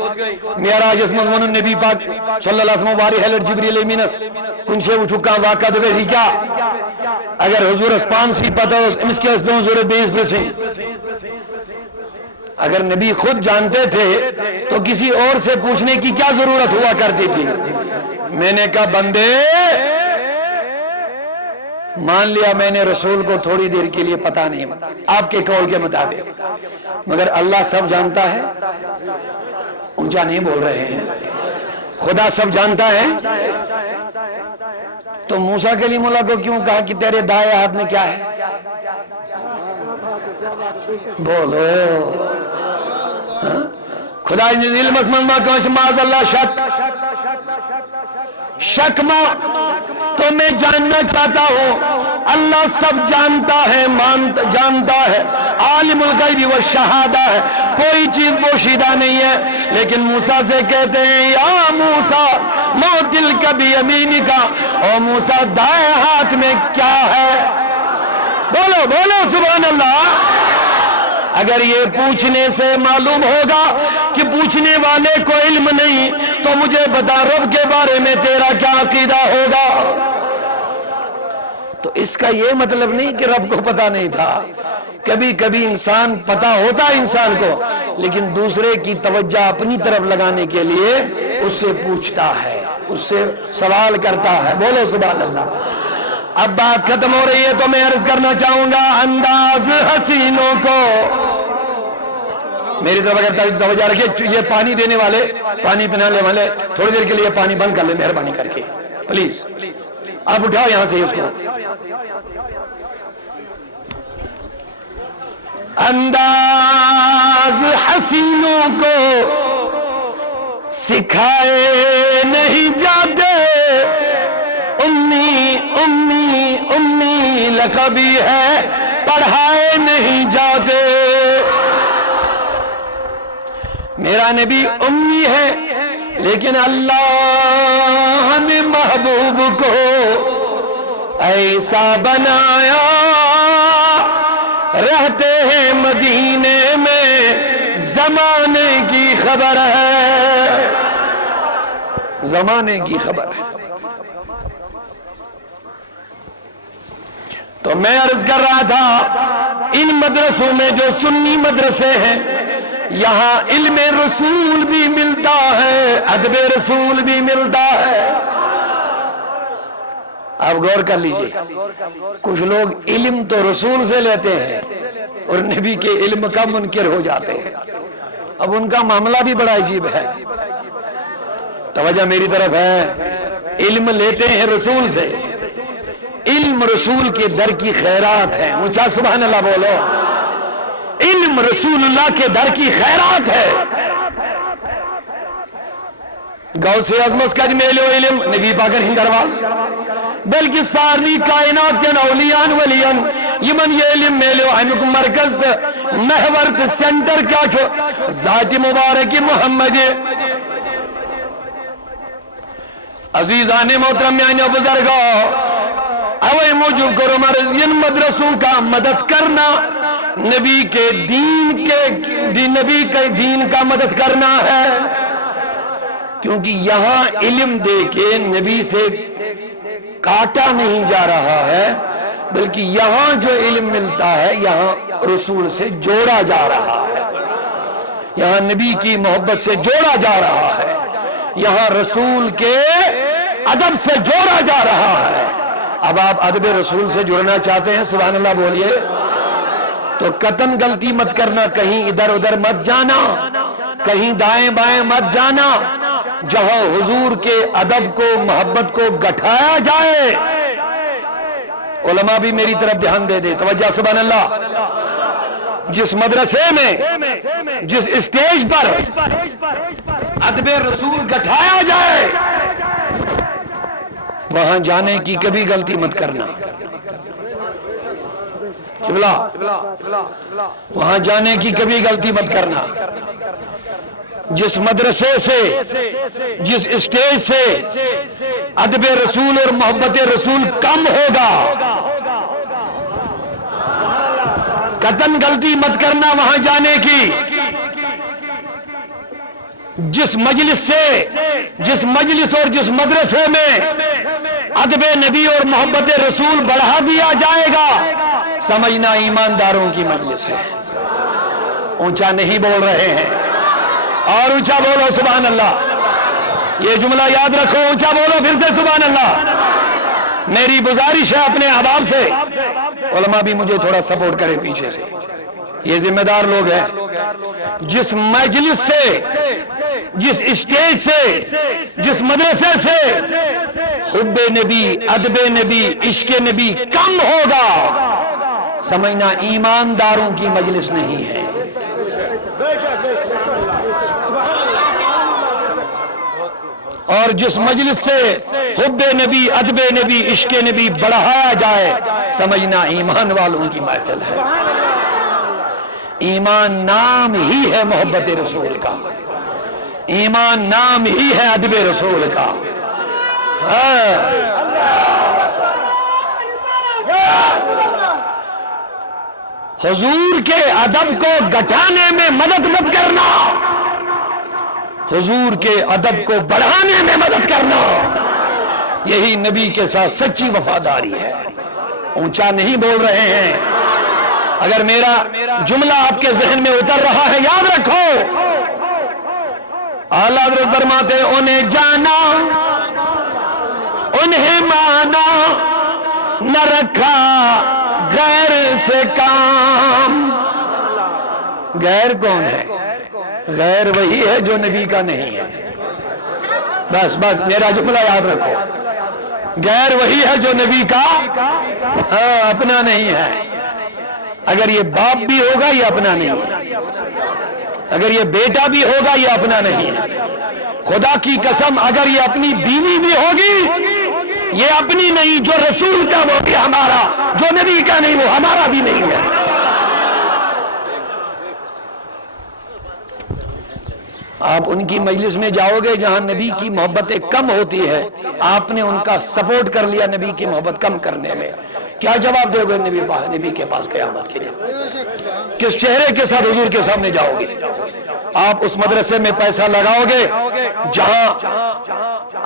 میراج اسمت ونن نبی پاک صلی اللہ علیہ وسلم واری حیلت جبریل امینس کنچے وہ چکاں واقع دبے ہی کیا اگر حضور اسپان سی پتہ اس کے اسپان حضور بیس پرسن. اگر نبی خود جانتے تھے تو کسی اور سے پوچھنے کی کیا ضرورت ہوا کرتی تھی. میں نے کہا بندے مان لیا میں نے رسول کو تھوڑی دیر کے لیے پتہ نہیں آپ کے قول کے مطابق، مگر اللہ سب جانتا ہے. اونچا نہیں بول رہے ہیں، خدا سب جانتا ہے. تو موسیٰ کلیم اللہ کو کیوں کہا کہ تیرے دائیں ہاتھ میں کیا ہے؟ بولو خدا علم اسمن ما کہاں سے معاذ اللہ شک ما تو میں جاننا چاہتا ہوں اللہ سب جانتا ہے جانتا ہے، عالم الغیب والشہادہ ہے، کوئی چیز پوشیدہ نہیں ہے. لیکن موسیٰ سے کہتے ہیں یا موسیٰ ما تلک بیمینک، او موسیٰ دائیں ہاتھ میں کیا ہے؟ بولو بولو سبحان اللہ. اگر یہ پوچھنے سے معلوم ہوگا کہ پوچھنے والے کو علم نہیں تو مجھے بتا رب کے بارے میں تیرا کیا عقیدہ ہوگا. تو اس کا یہ مطلب نہیں کہ رب کو پتہ نہیں تھا. کبھی کبھی انسان پتہ ہوتا ہے انسان کو، لیکن دوسرے کی توجہ اپنی طرف لگانے کے لیے اس سے پوچھتا ہے، اس سے سوال کرتا ہے. بولو سبحان اللہ. اب بات ختم ہو رہی ہے تو میں عرض کرنا چاہوں گا انداز حسینوں کو میری طرف اگر توجہ رکھیے. یہ پانی دینے والے، پانی پلانے والے تھوڑی دیر کے لیے پانی بند کر لیں مہربانی کر کے پلیز. آپ اٹھاؤ یہاں سے اس کو. انداز حسینوں کو سکھائے نہیں جاتے، امی امی امی لقبی ہے پڑھائے نہیں جاتے. میرا نبی امی ہے لیکن اللہ نے محبوب کو ایسا بنایا، رہتے ہیں مدینے میں زمانے کی خبر ہے، زمانے کی خبر ہے. تو میں عرض کر رہا تھا ان مدرسوں میں جو سنی مدرسے ہیں یہاں علم رسول بھی ملتا ہے، ادب رسول بھی ملتا ہے. آپ غور کر لیجئے، کچھ لوگ علم تو رسول سے لیتے ہیں اور نبی کے علم کا منکر ہو جاتے ہیں. اب ان کا معاملہ بھی بڑا عجیب ہے. توجہ میری طرف ہے. علم لیتے ہیں رسول سے، علم رسول کے در کی خیرات ہے. اونچا سبحان اللہ بولو. علم رسول اللہ کے در کی خیرات ہے. غوث اعظم کج میلو علم نبی پاکن ہندرواز بلکہ سارنی کائنات کے اولیان ولیان یمن یہ علم میلو امیک مرکز محور سینٹر کیا چھو ذات مبارک محمد. عزیزان محترم میاں بزرگو اوے موجود کرو مرض ان مدرسوں کا مدد کرنا نبی کے دین کا مدد کرنا ہے. کیونکہ یہاں علم دے کے نبی سے کاٹا نہیں جا رہا ہے، بلکہ یہاں جو علم ملتا ہے یہاں رسول سے جوڑا جا رہا ہے، یہاں نبی کی محبت سے جوڑا جا رہا ہے، یہاں رسول کے ادب سے جوڑا جا رہا ہے۔ اب آپ ادب رسول سے جڑنا چاہتے ہیں، سبحان اللہ بولیے، تو قطعاً غلطی مت کرنا، کہیں ادھر ادھر مت جانا، کہیں دائیں بائیں مت جانا، جہاں حضور کے ادب کو محبت کو گٹھایا جائے۔ علماء بھی میری طرف دھیان دے دے، توجہ، سبحان اللہ۔ جس مدرسے میں، جس اسٹیج پر ادب رسول گٹھایا جائے، وہاں جانے کی کبھی غلطی مت کرنا، وہاں جانے کی کبھی غلطی مت کرنا۔ جس مدرسے سے، جس اسٹیج سے ادب رسول اور محبت رسول کم ہوگا، قطعاً غلطی مت کرنا وہاں جانے کی۔ جس مجلس سے، جس مجلس اور جس مدرسے میں ادب نبی اور محبت رسول بڑھا دیا جائے گا، سمجھنا ایمانداروں کی مجلس ہے۔ اونچا نہیں بول رہے ہیں، اور اونچا بولو سبحان اللہ۔ یہ جملہ یاد رکھو، اونچا بولو پھر سے سبحان اللہ۔ میری گزارش ہے اپنے احباب سے، علماء بھی مجھے تھوڑا سپورٹ کریں پیچھے سے، یہ ذمہ دار لوگ ہیں۔ جس مجلس سے، جس اسٹیج سے، جس مدرسے سے حب نبی، ادب نبی، عشق نبی کم ہوگا، سمجھنا ایمانداروں کی مجلس نہیں ہے۔ اور جس مجلس سے حب نبی، ادب نبی، عشق نبی بڑھایا جائے، سمجھنا ایمان والوں کی محفل ہے۔ ایمان نام ہی ہے محبت رسول کا، ایمان نام ہی ہے ادب رسول کا۔ حضور کے ادب کو گھٹانے میں مدد مت کرنا، حضور کے ادب کو بڑھانے میں مدد کرنا، یہی نبی کے ساتھ سچی وفاداری ہے۔ اونچا نہیں بول رہے ہیں۔ اگر میرا جملہ آپ کے ذہن میں اتر رہا ہے، یاد رکھو، اعلیٰ حضرت فرماتے انہیں جانا، انہیں مانا، نہ رکھا غیر سے کام۔ غیر کون ہے؟ غیر وہی ہے جو نبی کا نہیں ہے۔ بس بس میرا جملہ یاد رکھو، غیر وہی ہے جو نبی کا اپنا نہیں ہے۔ اگر یہ باپ بھی ہوگا یہ اپنا نہیں ہے، اگر یہ بیٹا بھی ہوگا یہ اپنا نہیں ہے۔ خدا کی قسم اگر یہ اپنی بیوی بھی ہوگی یہ اپنی نہیں، جو رسول کا وہ بھی ہمارا، جو نبی کا نہیں وہ ہمارا بھی نہیں ہے۔ آپ ان کی مجلس میں جاؤ گے جہاں نبی کی محبتیں کم ہوتی ہے، آپ نے ان کا سپورٹ کر لیا نبی کی محبت کم کرنے میں، کیا جواب دو گے نبی کے پاس قیامت کے دن؟ کس چہرے کے ساتھ حضور کے سامنے جاؤ گے؟ آپ اس مدرسے میں پیسہ لگاؤ گے جہاں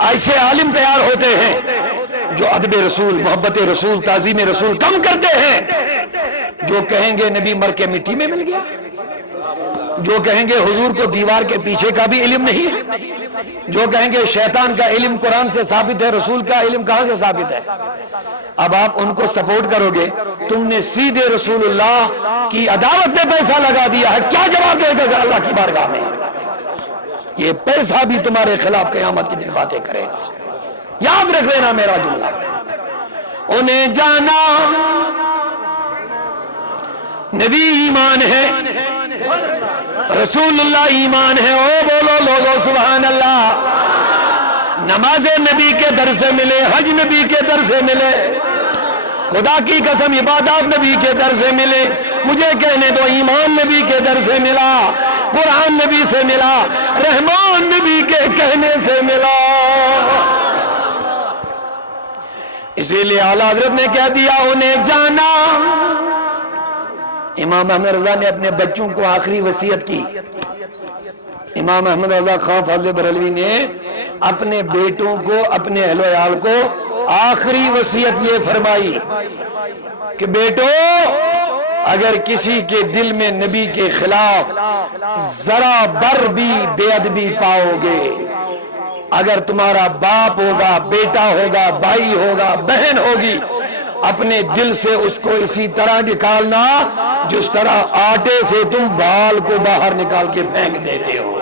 ایسے عالم تیار ہوتے ہیں جو ادب رسول، محبت رسول، تعظیم رسول کم کرتے ہیں، جو کہیں گے نبی مر کے مٹی میں مل گیا، جو کہیں گے حضور کو دیوار کے پیچھے کا بھی علم نہیں ہے، جو کہیں گے شیطان کا علم قرآن سے ثابت ہے، رسول کا علم کہاں سے ثابت ہے؟ اب آپ ان کو سپورٹ کرو گے، تم نے سیدھے رسول اللہ کی عداوت میں پیسہ لگا دیا ہے، کیا جواب دے گا اللہ کی بارگاہ میں؟ یہ پیسہ بھی تمہارے خلاف قیامت کی دن باتیں کرے گا۔ یاد رکھ لینا میرا جملہ، انہیں جانا نبی ایمان ہے، رسول اللہ ایمان ہے۔ او بولو لوگو سبحان اللہ۔ نماز نبی کے در سے ملے، حج نبی کے در سے ملے، خدا کی قسم عبادات نبی کے در سے ملے، مجھے کہنے دو ایمان نبی کے در سے ملا، قرآن نبی سے ملا، رحمان نبی کے کہنے سے ملا۔ اسی لیے اعلیٰ حضرت نے کہہ دیا انہیں جانا۔ امام احمد رضا نے اپنے بچوں کو آخری وصیت کی، امام احمد رضا خان فضل بریلوی نے اپنے بیٹوں کو، اپنے اہل و عیال کو آخری وصیت یہ فرمائی کہ بیٹو اگر کسی کے دل میں نبی کے خلاف ذرا بر بھی بے ادبی پاؤ گے، اگر تمہارا باپ ہوگا، بیٹا ہوگا، بھائی ہوگا، بہن ہوگی، اپنے دل سے اس کو اسی طرح نکالنا جس طرح آٹے سے تم بال کو باہر نکال کے پھینک دیتے ہو۔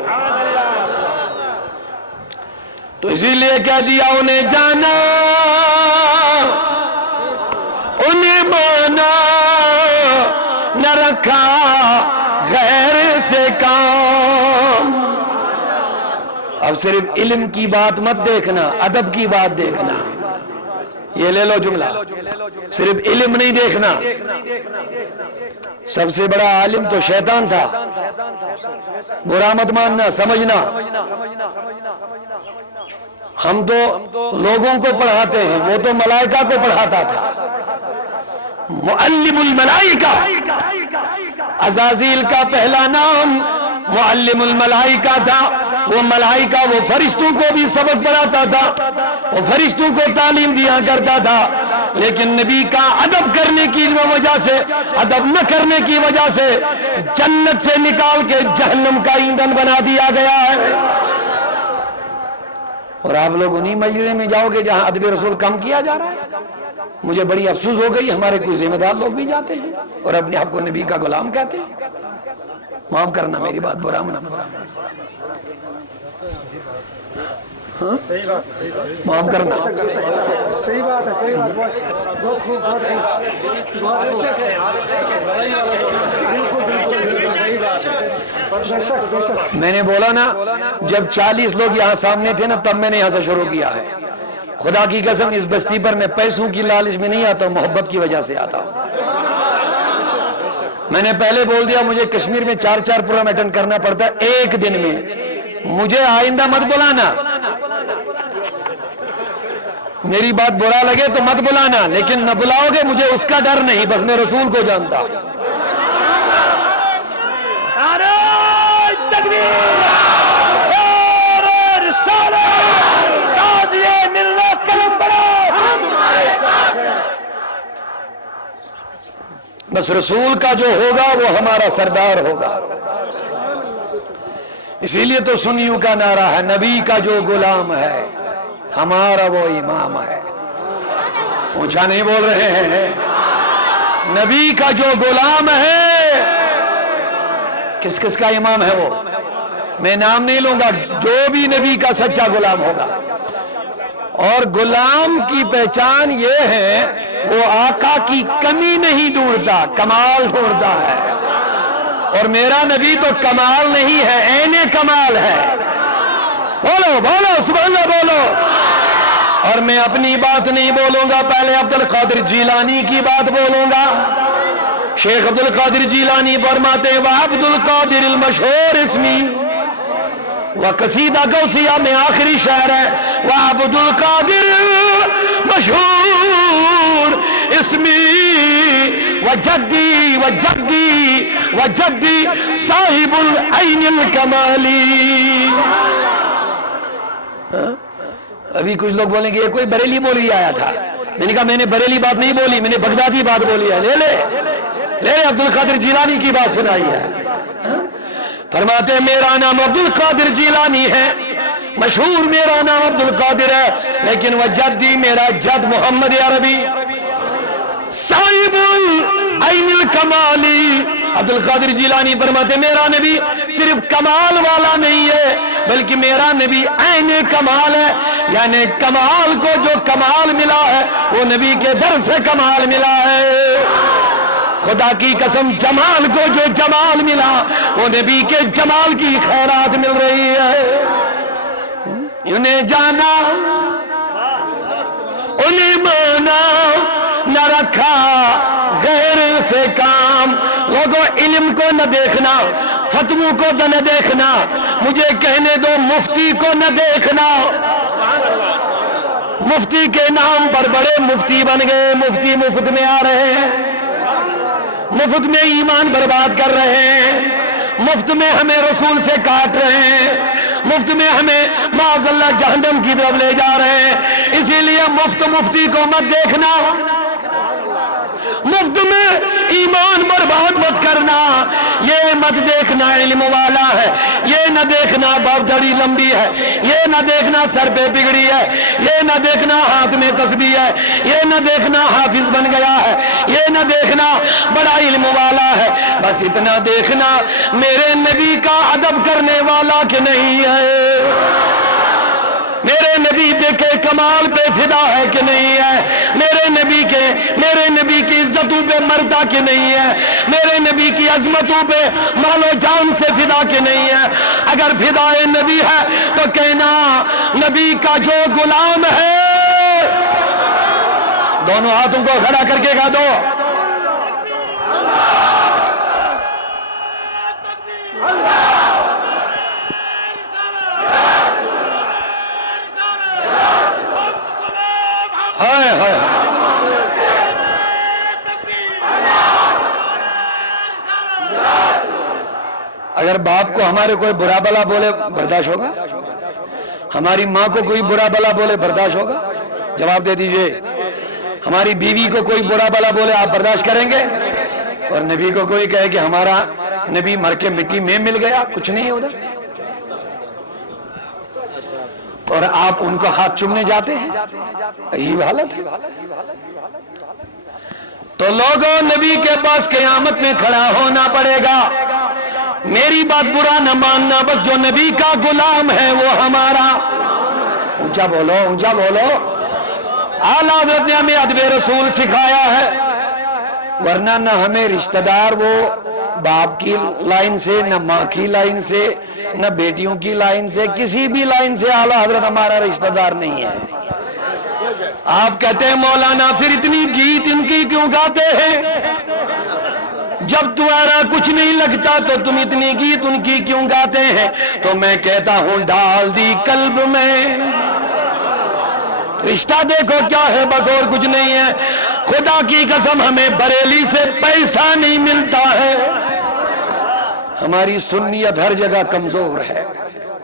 تو اسی لیے کہہ دیا انہیں جانا، انہیں مانا، نہ رکھا غیر سے کام۔ اب صرف علم کی بات مت دیکھنا، ادب کی بات دیکھنا۔ یہ لے لو جملہ، صرف علم نہیں دیکھنا۔ سب سے بڑا عالم تو شیطان تھا، برا مت ماننا، سمجھنا۔ ہم تو لوگوں کو پڑھاتے ہیں، وہ تو ملائکہ کو پڑھاتا تھا۔ معلم الملائکہ، عزازیل کا پہلا نام معلم الملائکہ تھا۔ وہ ملائکہ، وہ فرشتوں کو بھی سبق پڑھاتا تھا، وہ فرشتوں کو تعلیم دیا کرتا تھا، لیکن نبی کا ادب کرنے کی وجہ سے، ادب نہ کرنے کی وجہ سے جنت سے نکال کے جہنم کا ایندھن بنا دیا گیا ہے۔ اور آپ لوگ انہی مجلس میں جاؤ گے جہاں ادب رسول کم کیا جا رہا ہے۔ مجھے بڑی افسوس ہو گئی، ہمارے کوئی ذمہ دار لوگ بھی جاتے ہیں اور اپنے آپ کو نبی کا غلام کہتے ہیں۔ معاف کرنا میری بات، برا منا معاف کرنا۔ صحیح بات ہے، صحیح بات ہے۔ میں نے بولا نا، جب 40 لوگ یہاں سامنے تھے نا، تب میں نے یہاں سے شروع کیا ہے۔ خدا کی قسم اس بستی پر میں پیسوں کی لالچ میں نہیں آتا ہوں، محبت کی وجہ سے آتا ہوں۔ میں نے پہلے بول دیا مجھے کشمیر میں 4 پروگرام اٹینڈ کرنا پڑتا ہے ایک دن میں۔ مجھے آئندہ مت بلانا، میری بات برا لگے تو مت بلانا، لیکن نہ بلاؤ گے مجھے اس کا ڈر نہیں، بس میں رسول کو جانتا ہوں۔ بس رسول کا جو ہوگا وہ ہمارا سردار ہوگا۔ اسی لیے تو سنیوں کا نعرہ ہے، نبی کا جو غلام ہے ہمارا وہ امام ہے۔ اونچا نہیں بول رہے ہیں؟ نبی کا جو غلام ہے، کس کس کا امام ہے وہ؟ میں نام نہیں لوں گا، جو بھی نبی کا سچا غلام ہوگا۔ اور غلام کی پہچان یہ ہے وہ آقا کی کمی نہیں ڈھونڈتا، کمال ڈھونڈتا ہے۔ اور میرا نبی تو کمال نہیں ہے، عین کمال ہے۔ بولو بولو سبحان اللہ بولو۔ اور میں اپنی بات نہیں بولوں گا، پہلے عبد القادر جیلانی کی بات بولوں گا۔ شیخ عبد القادر جیلانی فرماتے ہیں وعبد القادر المشہور اسمی، وقصیدہ غوثیہ میں آخری شعر ہے وعبد القادر مشہور اسمی وجدی وجدی وجدی صاحب العین الکمالی۔ ابھی کچھ لوگ بولیں گے یہ کوئی بریلی مولوی آیا تھا، میں نے کہا میں نے بریلی بات نہیں بولی، میں نے بغدادی بات بولی ہے۔ لے لے عبد القادر جیلانی کی بات سنائی ہے۔ فرماتے ہیں میرا نام عبد القادر جیلانی ہے، مشہور میرا نام عبد القادر ہے، لیکن وہ جدی میرا جد محمد عربی صاحب العین الکمالی۔ عبد القادر جیلانی فرماتے ہیں میرا نبی صرف کمال والا نہیں ہے بلکہ میرا نبی عین کمال ہے، یعنی کمال کو جو کمال ملا ہے وہ نبی کے در سے کمال ملا ہے۔ خدا کی قسم جمال کو جو جمال ملا وہ نبی کے جمال کی خیرات مل رہی ہے۔ انہیں جانا انہیں مانا، نہ رکھا غیر سے کام۔ لوگوں علم کو نہ دیکھنا، فتووں کو نہ دیکھنا، مجھے کہنے دو مفتی کو نہ دیکھنا۔ مفتی کے نام پر بڑے مفتی بن گئے، مفتی مفت میں آ رہے ہیں، مفت میں ایمان برباد کر رہے ہیں، مفت میں ہمیں رسول سے کاٹ رہے ہیں، مفت میں ہمیں معاذ اللہ جہنم کی طرف لے جا رہے ہیں۔ اسی لیے مفتی کو مت دیکھنا، مفت میں ایمان برباد مت کرنا، یہ مت دیکھنا علم والا ہے، یہ نہ دیکھنا باپ دڑی لمبی ہے، یہ نہ دیکھنا سر پہ بگڑی ہے، یہ نہ دیکھنا ہاتھ میں تسبیح ہے، یہ نہ دیکھنا حافظ بن گیا ہے، یہ نہ دیکھنا بڑا علم والا ہے، بس اتنا دیکھنا میرے نبی کا ادب کرنے والا کہ نہیں ہے، میرے نبی کے کمال پہ فدا ہے کہ نہیں ہے، میرے نبی کی عزتوں پہ مرتا کہ نہیں ہے، میرے نبی کی عظمتوں پہ مال و جان سے فدا کہ نہیں ہے۔ اگر فدائے نبی ہے تو کہنا نبی کا جو غلام ہے، دونوں ہاتھوں کو کھڑا کر کے کہا دو اگر باپ کو ہمارے کوئی برا بلا بولے برداشت ہوگا؟ ہماری ماں کو کوئی برا بلا بولے برداشت ہوگا؟ جواب دے دیجئے۔ ہماری بیوی کو کوئی برا بلا بولے آپ برداشت کریں گے؟ اور نبی کو کوئی کہے کہ ہمارا نبی مر کے مٹی میں مل گیا، کچھ نہیں ہے ادھر، اور آپ ان کو ہاتھ چومنے جاتے ہیں، عجیب حالت ہے۔ تو لوگوں نبی کے پاس قیامت میں کھڑا ہونا پڑے گا، میری بات برا نہ ماننا، بس جو نبی کا غلام ہے وہ ہمارا، اونچا بولو اونچا بولو، اعلیٰ حضرت نے ہمیں ادب رسول سکھایا ہے، ورنہ نہ ہمیں رشتہ دار وہ باپ کی لائن سے، نہ ماں کی لائن سے، نہ بیٹیوں کی لائن سے، کسی بھی لائن سے اعلیٰ حضرت ہمارا رشتہ دار نہیں ہے۔ آپ کہتے ہیں مولانا پھر اتنی گیت ان کی کیوں گاتے ہیں؟ جب تمہارا کچھ نہیں لگتا تو تم اتنی گیت ان کی کیوں گاتے ہیں؟ تو میں کہتا ہوں ڈال دی قلب میں، رشتہ دیکھو کیا ہے، بس اور کچھ نہیں ہے۔ خدا کی قسم ہمیں بریلی سے پیسہ نہیں ملتا ہے، ہماری سنیت ہر جگہ کمزور ہے،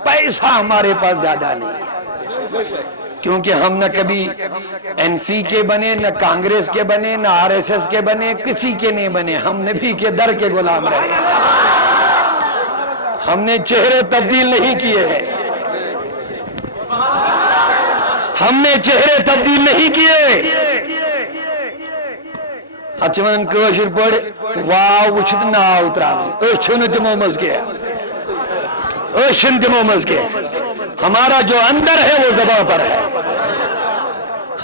پیسہ ہمارے پاس زیادہ نہیں ہے، کیونکہ ہم نہ کبھی این سی کے بنے، نہ کانگریس کے بنے، نہ آر ایس ایس کے بنے، کسی کے نہیں بنے، ہم نبی کے در کے غلام رہے، ہم نے چہرے تبدیل نہیں کیے ہیں، ہم نے چہرے تبدیل نہیں کیے۔ اچھا من کاشر پڑ واو وچھت ناو تراوی، اچھن تمو مز کے، اچھن تمو مز کے، ہمارا جو اندر ہے وہ زبان پر ہے۔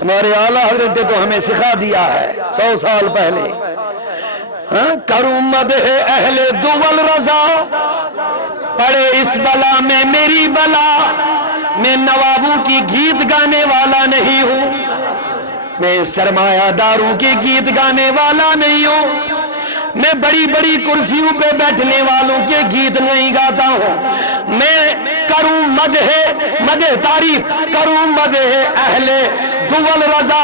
ہمارے اعلیٰ حضرت نے تو ہمیں سکھا دیا ہے 100 سال پہلے، کروں مدح اہل دول رضا، پڑے اس بلا میں میری بلا، میں نوابوں کی گیت گانے والا نہیں ہوں، میں سرمایہ داروں کی گیت گانے والا نہیں ہوں، میں بڑی بڑی کرسیوں پہ بیٹھنے والوں کے گیت نہیں گاتا ہوں، میں کروں مدح تعریف کروں مدح اہل دول رضا،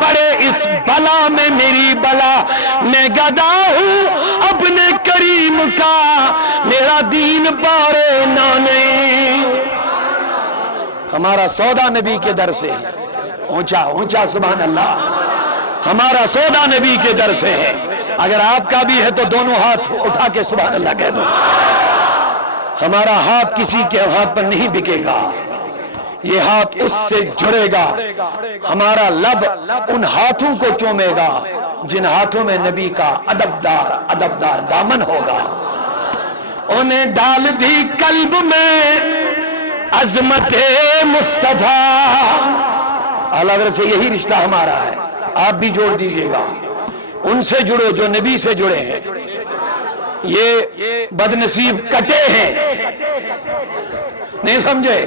پڑے اس بلا میں میری بلا، میں گدا ہوں اپنے کریم کا، میرا دین پارے نہ نہیں۔ ہمارا سودا نبی کے در سے ہے، اونچا اونچا سبحان اللہ، ہمارا سودا نبی کے در سے ہے۔ اگر آپ کا بھی ہے تو دونوں ہاتھ اٹھا کے سبحان اللہ کہہ دو۔ ہمارا ہاتھ کسی کے ہاتھ پر نہیں بکے گا، یہ ہاتھ اس سے جڑے گا، ہمارا لب ان ہاتھوں کو چومے گا جن ہاتھوں میں نبی کا ادبدار دامن ہوگا۔ انہیں ڈال دی قلب میں عظمت مصطفیٰ، اعلیٰ حضرت سے یہی رشتہ ہمارا ہے، آپ بھی جوڑ دیجئے گا، ان سے جڑو جو نبی سے جڑے ہیں۔ یہ بدنصیب کٹے ہیں، نہیں سمجھے،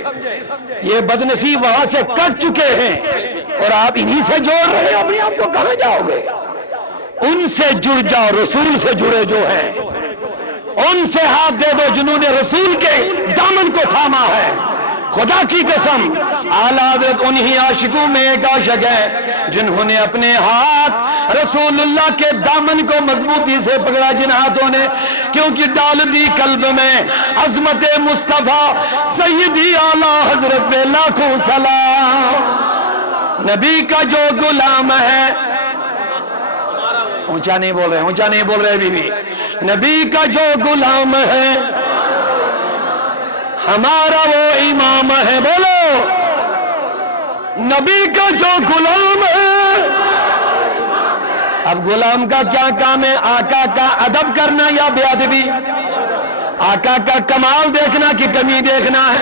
یہ بدنصیب وہاں سے کٹ چکے ہیں، اور آپ انہی سے جوڑ رہے ہیں، اپنے آپ کو کہاں جاؤ گے؟ ان سے جڑ جاؤ، رسول سے جڑے جو ہیں، ان سے ہاتھ دے دو جنہوں نے رسول کے دامن کو تھاما ہے۔ خدا کی قسم اعلیٰ حضرت انہی عاشقوں میں ایک عاشق ہے جنہوں نے اپنے ہاتھ رسول اللہ کے دامن کو مضبوطی سے پکڑا جن ہاتھوں نے، کیونکہ ڈال دی قلب میں عظمت مصطفیٰ سیدی اعلیٰ حضرت پہ لاکھوں سلام۔ نبی کا جو غلام ہے، اونچا نہیں بول رہے، اونچا نہیں بول رہے بی بی، نبی کا جو غلام ہے ہمارا وہ امام ہے، بولو نبی کا جو غلام ہے۔ اب غلام کا کیا کام ہے؟ آقا کا ادب کرنا یا بے ادبی؟ آقا کا کمال دیکھنا کہ کمی دیکھنا ہے؟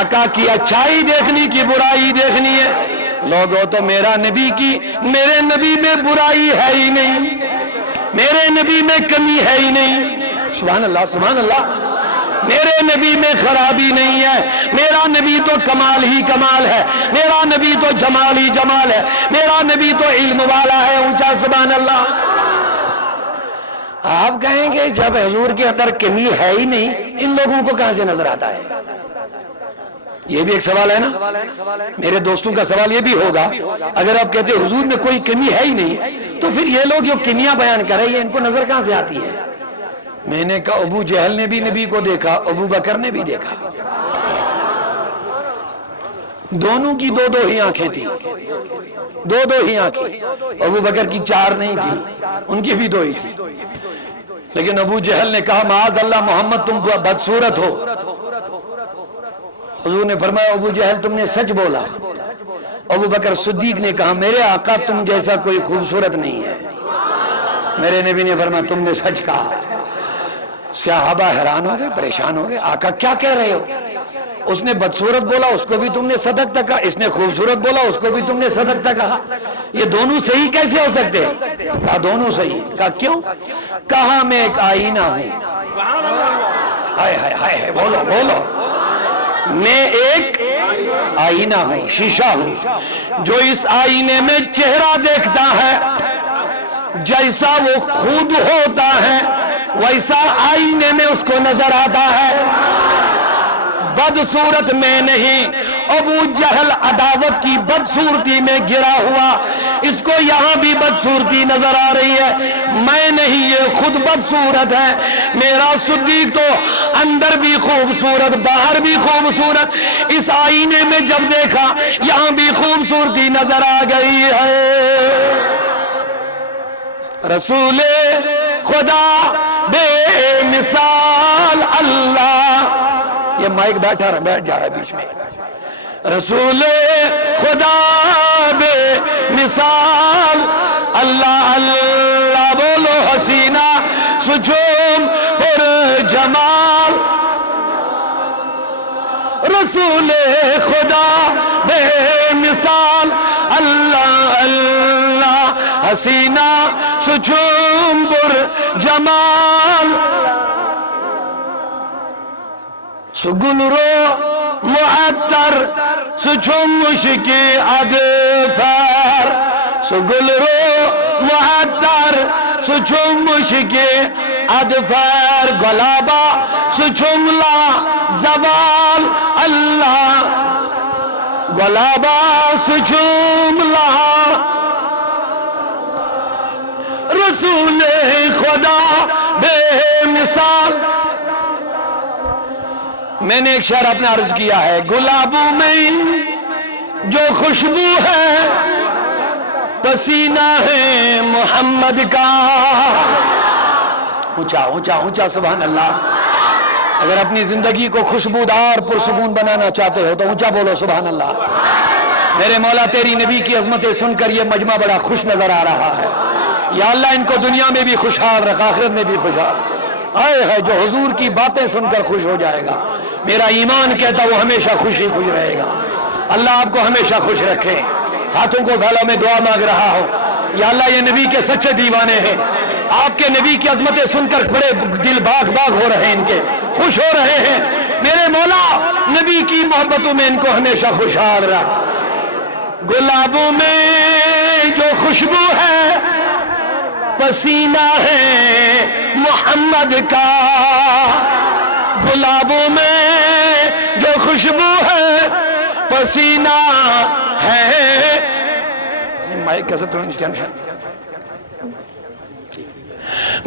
آقا کی اچھائی دیکھنی کہ برائی دیکھنی ہے؟ لوگوں تو میرے نبی میں برائی ہے ہی نہیں، میرے نبی میں کمی ہے ہی نہیں، سبحان اللہ سبحان اللہ، میرے نبی میں خرابی نہیں ہے، میرا نبی تو کمال ہی کمال ہے، میرا نبی تو جمال ہی جمال ہے، میرا نبی تو علم والا ہے، اونچا سبحان اللہ۔ آپ کہیں گے جب حضور کے اندر کمی ہے ہی نہیں، ان لوگوں کو کہاں سے نظر آتا ہے؟ یہ بھی ایک سوال ہے نا، میرے دوستوں کا سوال یہ بھی ہوگا، اگر آپ کہتے ہیں حضور میں کوئی کمی ہے ہی نہیں تو پھر یہ لوگ جو کمیاں بیان کر رہے ہیں ان کو نظر کہاں سے آتی ہے؟ میں نے کہا ابو جہل نے بھی نبی کو دیکھا، ابو بکر نے بھی دیکھا، دونوں کی دو دو ہی آنکھیں تھیں، دو دو ہی آنکھیں، ابو بکر کی چار نہیں تھی، ان کی بھی دو ہی تھی، لیکن ابو جہل نے کہا معاذ اللہ محمد تم بدصورت ہو، حضور نے فرمایا ابو جہل تم نے سچ بولا، ابو بکر صدیق نے کہا میرے آقا تم جیسا کوئی خوبصورت نہیں ہے، میرے نبی نے فرمایا تم نے سچ کہا۔ صحابہ حیران ہو گئے، پریشان ہو گئے، آقا کیا کہہ رہے ہو؟ اس نے بدصورت بولا اس کو بھی تم نے صدقہ کہا، اس نے خوبصورت بولا اس کو بھی تم نے صدقہ کہا، یہ دونوں صحیح کیسے ہو سکتے ہیں؟ کہا دونوں صحیح۔ کہا کیوں؟ کہا میں ایک آئینہ ہوں، ہائے ہائے ہائے بولو بولو، میں ایک آئینہ ہوں، شیشہ ہوں، جو اس آئینے میں چہرہ دیکھتا ہے جیسا وہ خود ہوتا ہے ویسا آئینے میں اس کو نظر آتا ہے، بدصورت میں نہیں۔ ابو جہل عداوت کی بدصورتی میں گرا ہوا، اس کو یہاں بھی بدصورتی نظر آ رہی ہے، میں نہیں یہ خود بدصورت ہے، میرا صدیق تو اندر بھی خوبصورت باہر بھی خوبصورت، اس آئینے میں جب دیکھا یہاں بھی خوبصورتی نظر آ گئی ہے۔ رسول خدا بے مثال اللہ، یہ مائک بیٹھ جا رہا ہے بیچ میں، رسول خدا بے مثال اللہ اللہ، بولو حسینہ سجوم پر جمال، رسول خدا بے مثال اللہ اللہ، حسینہ سجوم پر جمال، سگل رو معطر سچم مشکی ادفر، سگل رو معطر سچم مشکی ادفر، گلابا سچم لا زوال اللہ، گلابا سچم لا رسول خدا بے مثال۔ میں نے ایک شعر اپنا عرض کیا ہے، گلابوں میں جو خوشبو ہے پسینہ ہے محمد کا، اونچا اونچا اونچا سبحان اللہ۔ اگر اپنی زندگی کو خوشبودار پرسکون بنانا چاہتے ہو تو اونچا بولو سبحان اللہ۔ میرے مولا تیری نبی کی عظمتیں سن کر یہ مجمع بڑا خوش نظر آ رہا ہے، یا اللہ ان کو دنیا میں بھی خوشحال رکھ آخرت میں بھی خوشحال۔ آئے ہے جو حضور کی باتیں سن کر خوش ہو جائے گا، میرا ایمان کہتا وہ ہمیشہ خوش ہی خوش رہے گا۔ اللہ آپ کو ہمیشہ خوش رکھے۔ ہاتھوں کو پھیلاؤ، میں دعا مانگ رہا ہوں، یا اللہ یہ نبی کے سچے دیوانے ہیں، آپ کے نبی کی عظمتیں سن کر بڑے دل باغ باغ ہو رہے ہیں، ان کے خوش ہو رہے ہیں، میرے مولا نبی کی محبتوں میں ان کو ہمیشہ خوشحال رکھ۔ گلابوں میں جو خوشبو ہے پسینہ ہے محمد کا، گلابوں میں جو خوشبو ہے پسینہ ہے، مائک کیسے تو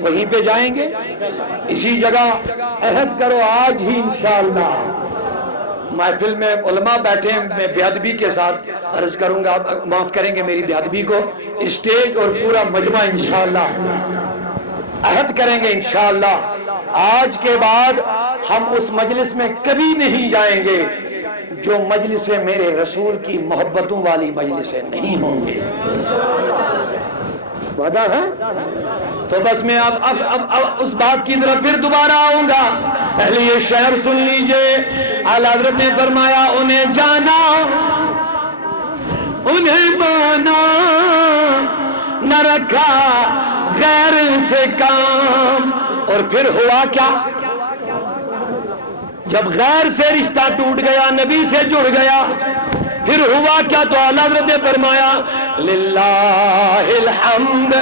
وہیں پہ جائیں گے اسی جگہ عہد کرو آج ہی انشاءاللہ محفل میں علماء بیٹھے ہیں میں بے ادبی کے ساتھ عرض کروں گا معاف کریں گے میری بے ادبی کو اسٹیج اور پورا مجمع انشاءاللہ عہد کریں گے انشاءاللہ آج کے بعد ہم اس مجلس میں کبھی نہیں جائیں گے جو مجلس میرے رسول کی محبتوں والی مجلسیں نہیں ہوں گے وعدہ ہے تو بس میں اب اس بات کی طرف پھر دوبارہ آؤں گا پہلے یہ شعر سن لیجئے اعلیٰ حضرت نے فرمایا انہیں جانا انہیں مانا نہ رکھا غیر سے کام اور پھر ہوا کیا جب غیر سے رشتہ ٹوٹ گیا نبی سے جڑ گیا پھر ہوا کیا تو اعلیٰ حضرت نے فرمایا للہ الحمد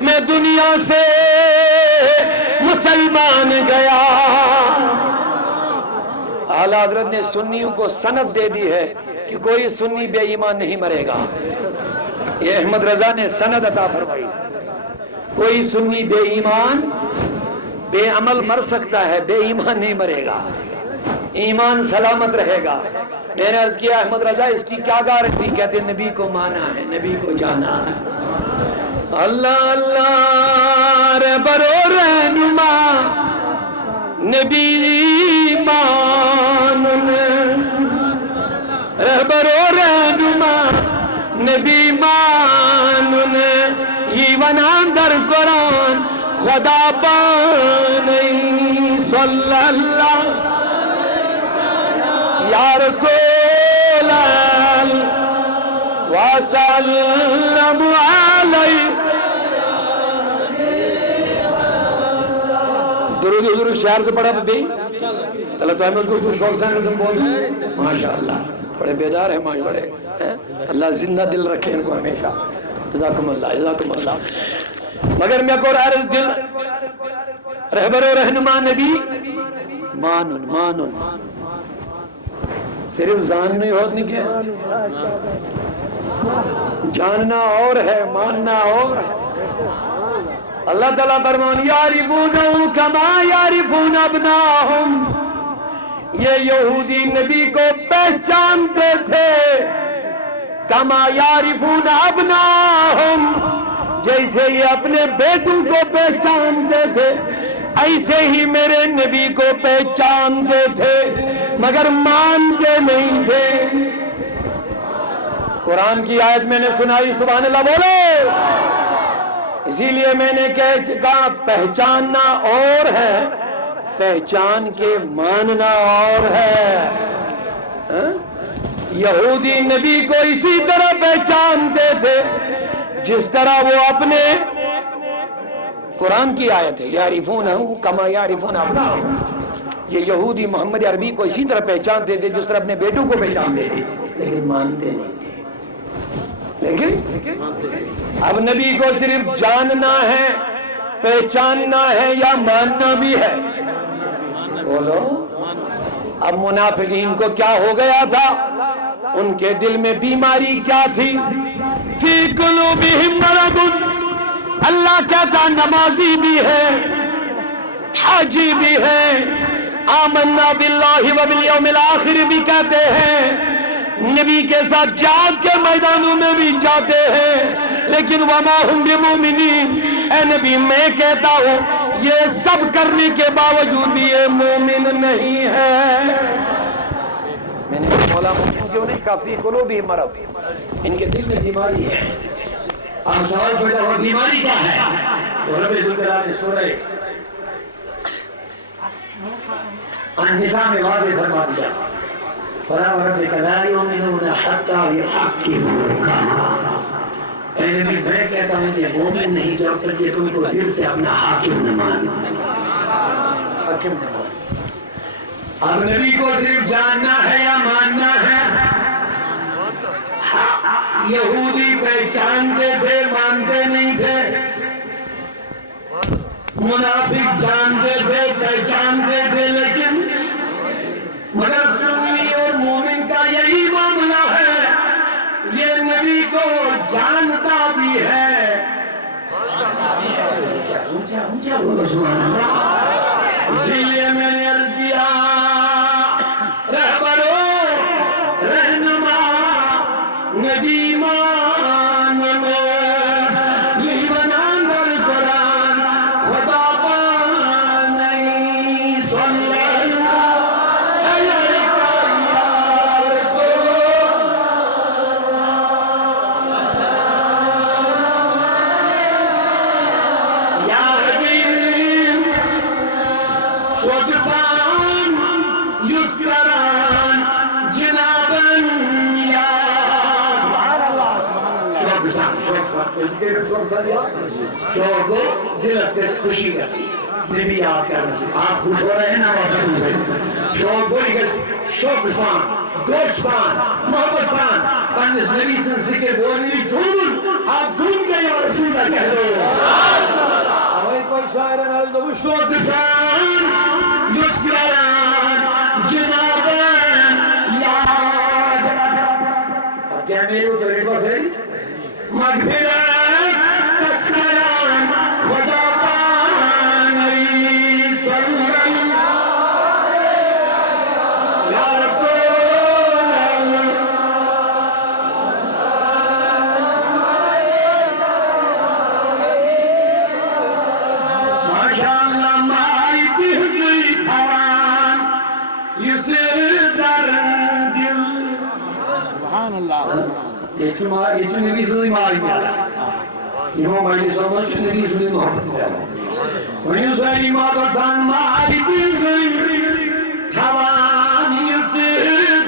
میں دنیا سے مسلمان گیا اعلیٰ حضرت نے سنیوں کو سند دے دی ہے کہ کوئی سنی بے ایمان نہیں مرے گا یہ احمد رضا نے سند عطا فرمائی کوئی سنی بے ایمان بے عمل مر سکتا ہے بے ایمان نہیں مرے گا ایمان سلامت رہے گا میں نے عرض کیا احمد رضا اس کی کیا گارنٹی کہتے ہیں نبی کو مانا ہے نبی کو جانا ہے اللہ اللہ رہبر و رہنما نبی مانن رہبر و رہنما نبی مانن یہ ونان در قرآن خدا بانی صلی اللہ یا رسول وسلم علیہ درود حضور شعر سے پڑھا بھی طلعت احمد کو شوق سے نظم بول ماشاءاللہ بڑے بیدار ہیں ماشاء بڑے اللہ زندہ دل رکھے ان کو ہمیشہ جزاکم اللہ مگر میں کو عرض دل رہبر و رہنما نبی مانن صرف جاننے ہوت نہیں کیا جاننا اور ہے ماننا اور ہے اللہ تعالیٰ فرمان یعرفونہ کما یعرفون ابناہم یہ یہودی نبی کو پہچانتے تھے کما یعرفون ابناہم جیسے یہ اپنے بیٹوں کو پہچانتے تھے ایسے ہی میرے نبی کو پہچانتے تھے مگر مانتے نہیں تھے قرآن کی آیت میں نے سنائی سبحان اللہ بولو اسی لیے میں نے کہا پہچاننا اور ہے پہچان کے ماننا اور ہے یہودی نبی کو اسی طرح پہچانتے تھے جس طرح وہ اپنے قرآن کی آیت ہے یعرفونہ کما یعرفون ابناہم یہ یہودی محمد عربی کو اسی طرح پہچانتے تھے جس طرح اپنے بیٹوں کو پہچانتے تھے لیکن مانتے نہیں تھے لیکن اب نبی کو صرف جاننا ہے پہچاننا ہے یا ماننا بھی ہے بولو اب منافقین کو کیا ہو گیا تھا ان کے دل میں بیماری کیا تھی فی قلوبہم مرض اللہ کہتا نمازی بھی ہے حاجی بھی ہے آمنا باللہ وبالیوم الآخر بھی کہتے ہیں نبی کے ساتھ جہاد کے میدانوں میں بھی جاتے ہیں لیکن وما ہم بمومنین اے نبی میں کہتا ہوں یہ سب کرنے کے باوجود بھی یہ مومن نہیں ہے میں نے مولا مومن کیوں نہیں کہا فی قلوبہم مرض ان کے دل میں بیماری ہے آپ سوال پیدا ہو بیماری کیا ہے تو رب ذوالجلال نے سورہ النساء میں واضح فرما دیا فلا وربک لا یؤمنون حتی یحکموک اے نبی میں کہتا ہوں کہ مومن نہیں جب تک کہ تم کو دل سے اپنا حاکم نہ مانو حاکم نہ مانو اب نبی کو صرف جاننا ہے یا ماننا ہے یہودی پہچانتے تھے مانتے نہیں تھے منافق جانتے تھے پہچانتے تھے لیکن مگر سنی اور مومن کا یہی معاملہ ہے یہ نبی کو جانتا بھی ہے اونچا بولو سبحان اللہ. اسی لیے میں نے عرض کیا رہبرو رہنما نبی مان لو یہی بنا در قرآن خدا پان نہیں صلی اللہ علیہ یا حبیب شوکسان یسکران جنابن یا سبحان اللہ سبحان اللہ شوق کو دل سے خوشی کا نبی یاد کرنا سے آپ خوش ہو رہے ہیں نا شوق بولی کہ شوق سان جوش سان محبت سان پانچ نبی سے ذکر بولنی جھوم آپ جھوم کے یا رسول کا کہہ دو کوئی شاعر ہے تو شوق سان یسکران جنابن یاد کیا میرے جو ریٹوس ہے مغفرت تسکران خدا پانی صلی اللہ یا رسول اللہ ماشاءاللہ مائی تحضی پھوان یسے در دل سبحان اللہ یہ نبی صلی اللہ علیہ وسلم امام علیہ السلام چھ نبی صلی اللہ علیہ وسلم ویسائی ما بسان مائی تیزی توانی سے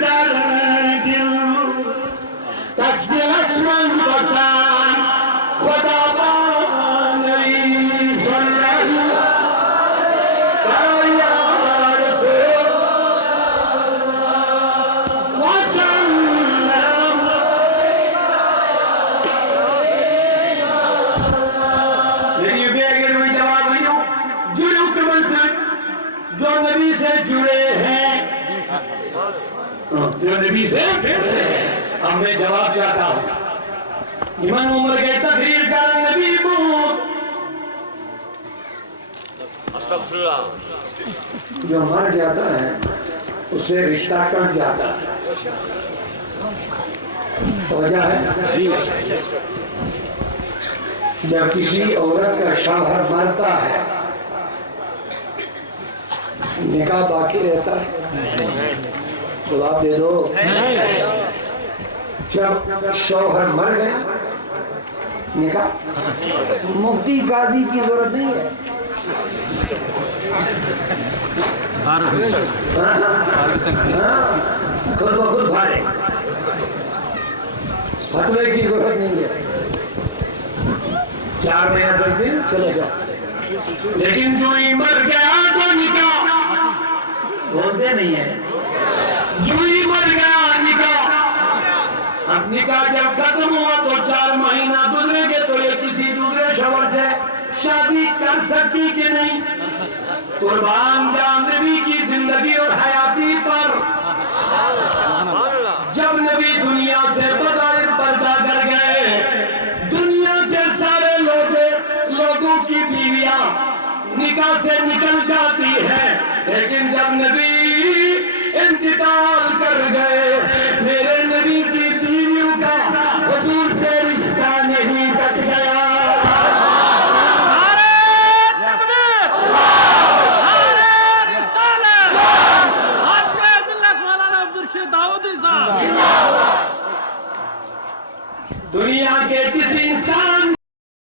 در دل تشکل اسمن بسان خدا بانی صلی اللہ یا رسول وسلم جو نبی سے جڑے ہیں جو نبی سے اب میں جواب چاہتا ہوں ایمان عمر کے تقریر کر نبی موت جو مر جاتا ہے اس سے رشتہ کٹ جاتا ہے وجہ ہے جب کسی عورت کا شوہر مرتا ہے نکاح باقی رہتا ہے جواب دے دو جب شوہر مر گیا نکاح مفتی قاضی کی ضرورت نہیں ہے خود بخود بھارے فتوے کی ضرورت نہیں ہے 4 مہینے تک دن چلے جا لیکن جو ہی مر گیا تو نکاح بولتے نہیں ہے جو ہی مر گیا نکاح اب نکاح جب ختم ہوا تو 4 مہینہ گزرے گے تو یہ کسی دوسرے شوہر سے شادی کر سکتی کہ نہیں قربان جام نبی کی زندگی اور حیاتی پر جب نبی دنیا سے بظاہر پردہ کر گئے دنیا کے سارے لوگوں کی بیویاں نکاح سے نکل جاتی ہے لیکن جب نبی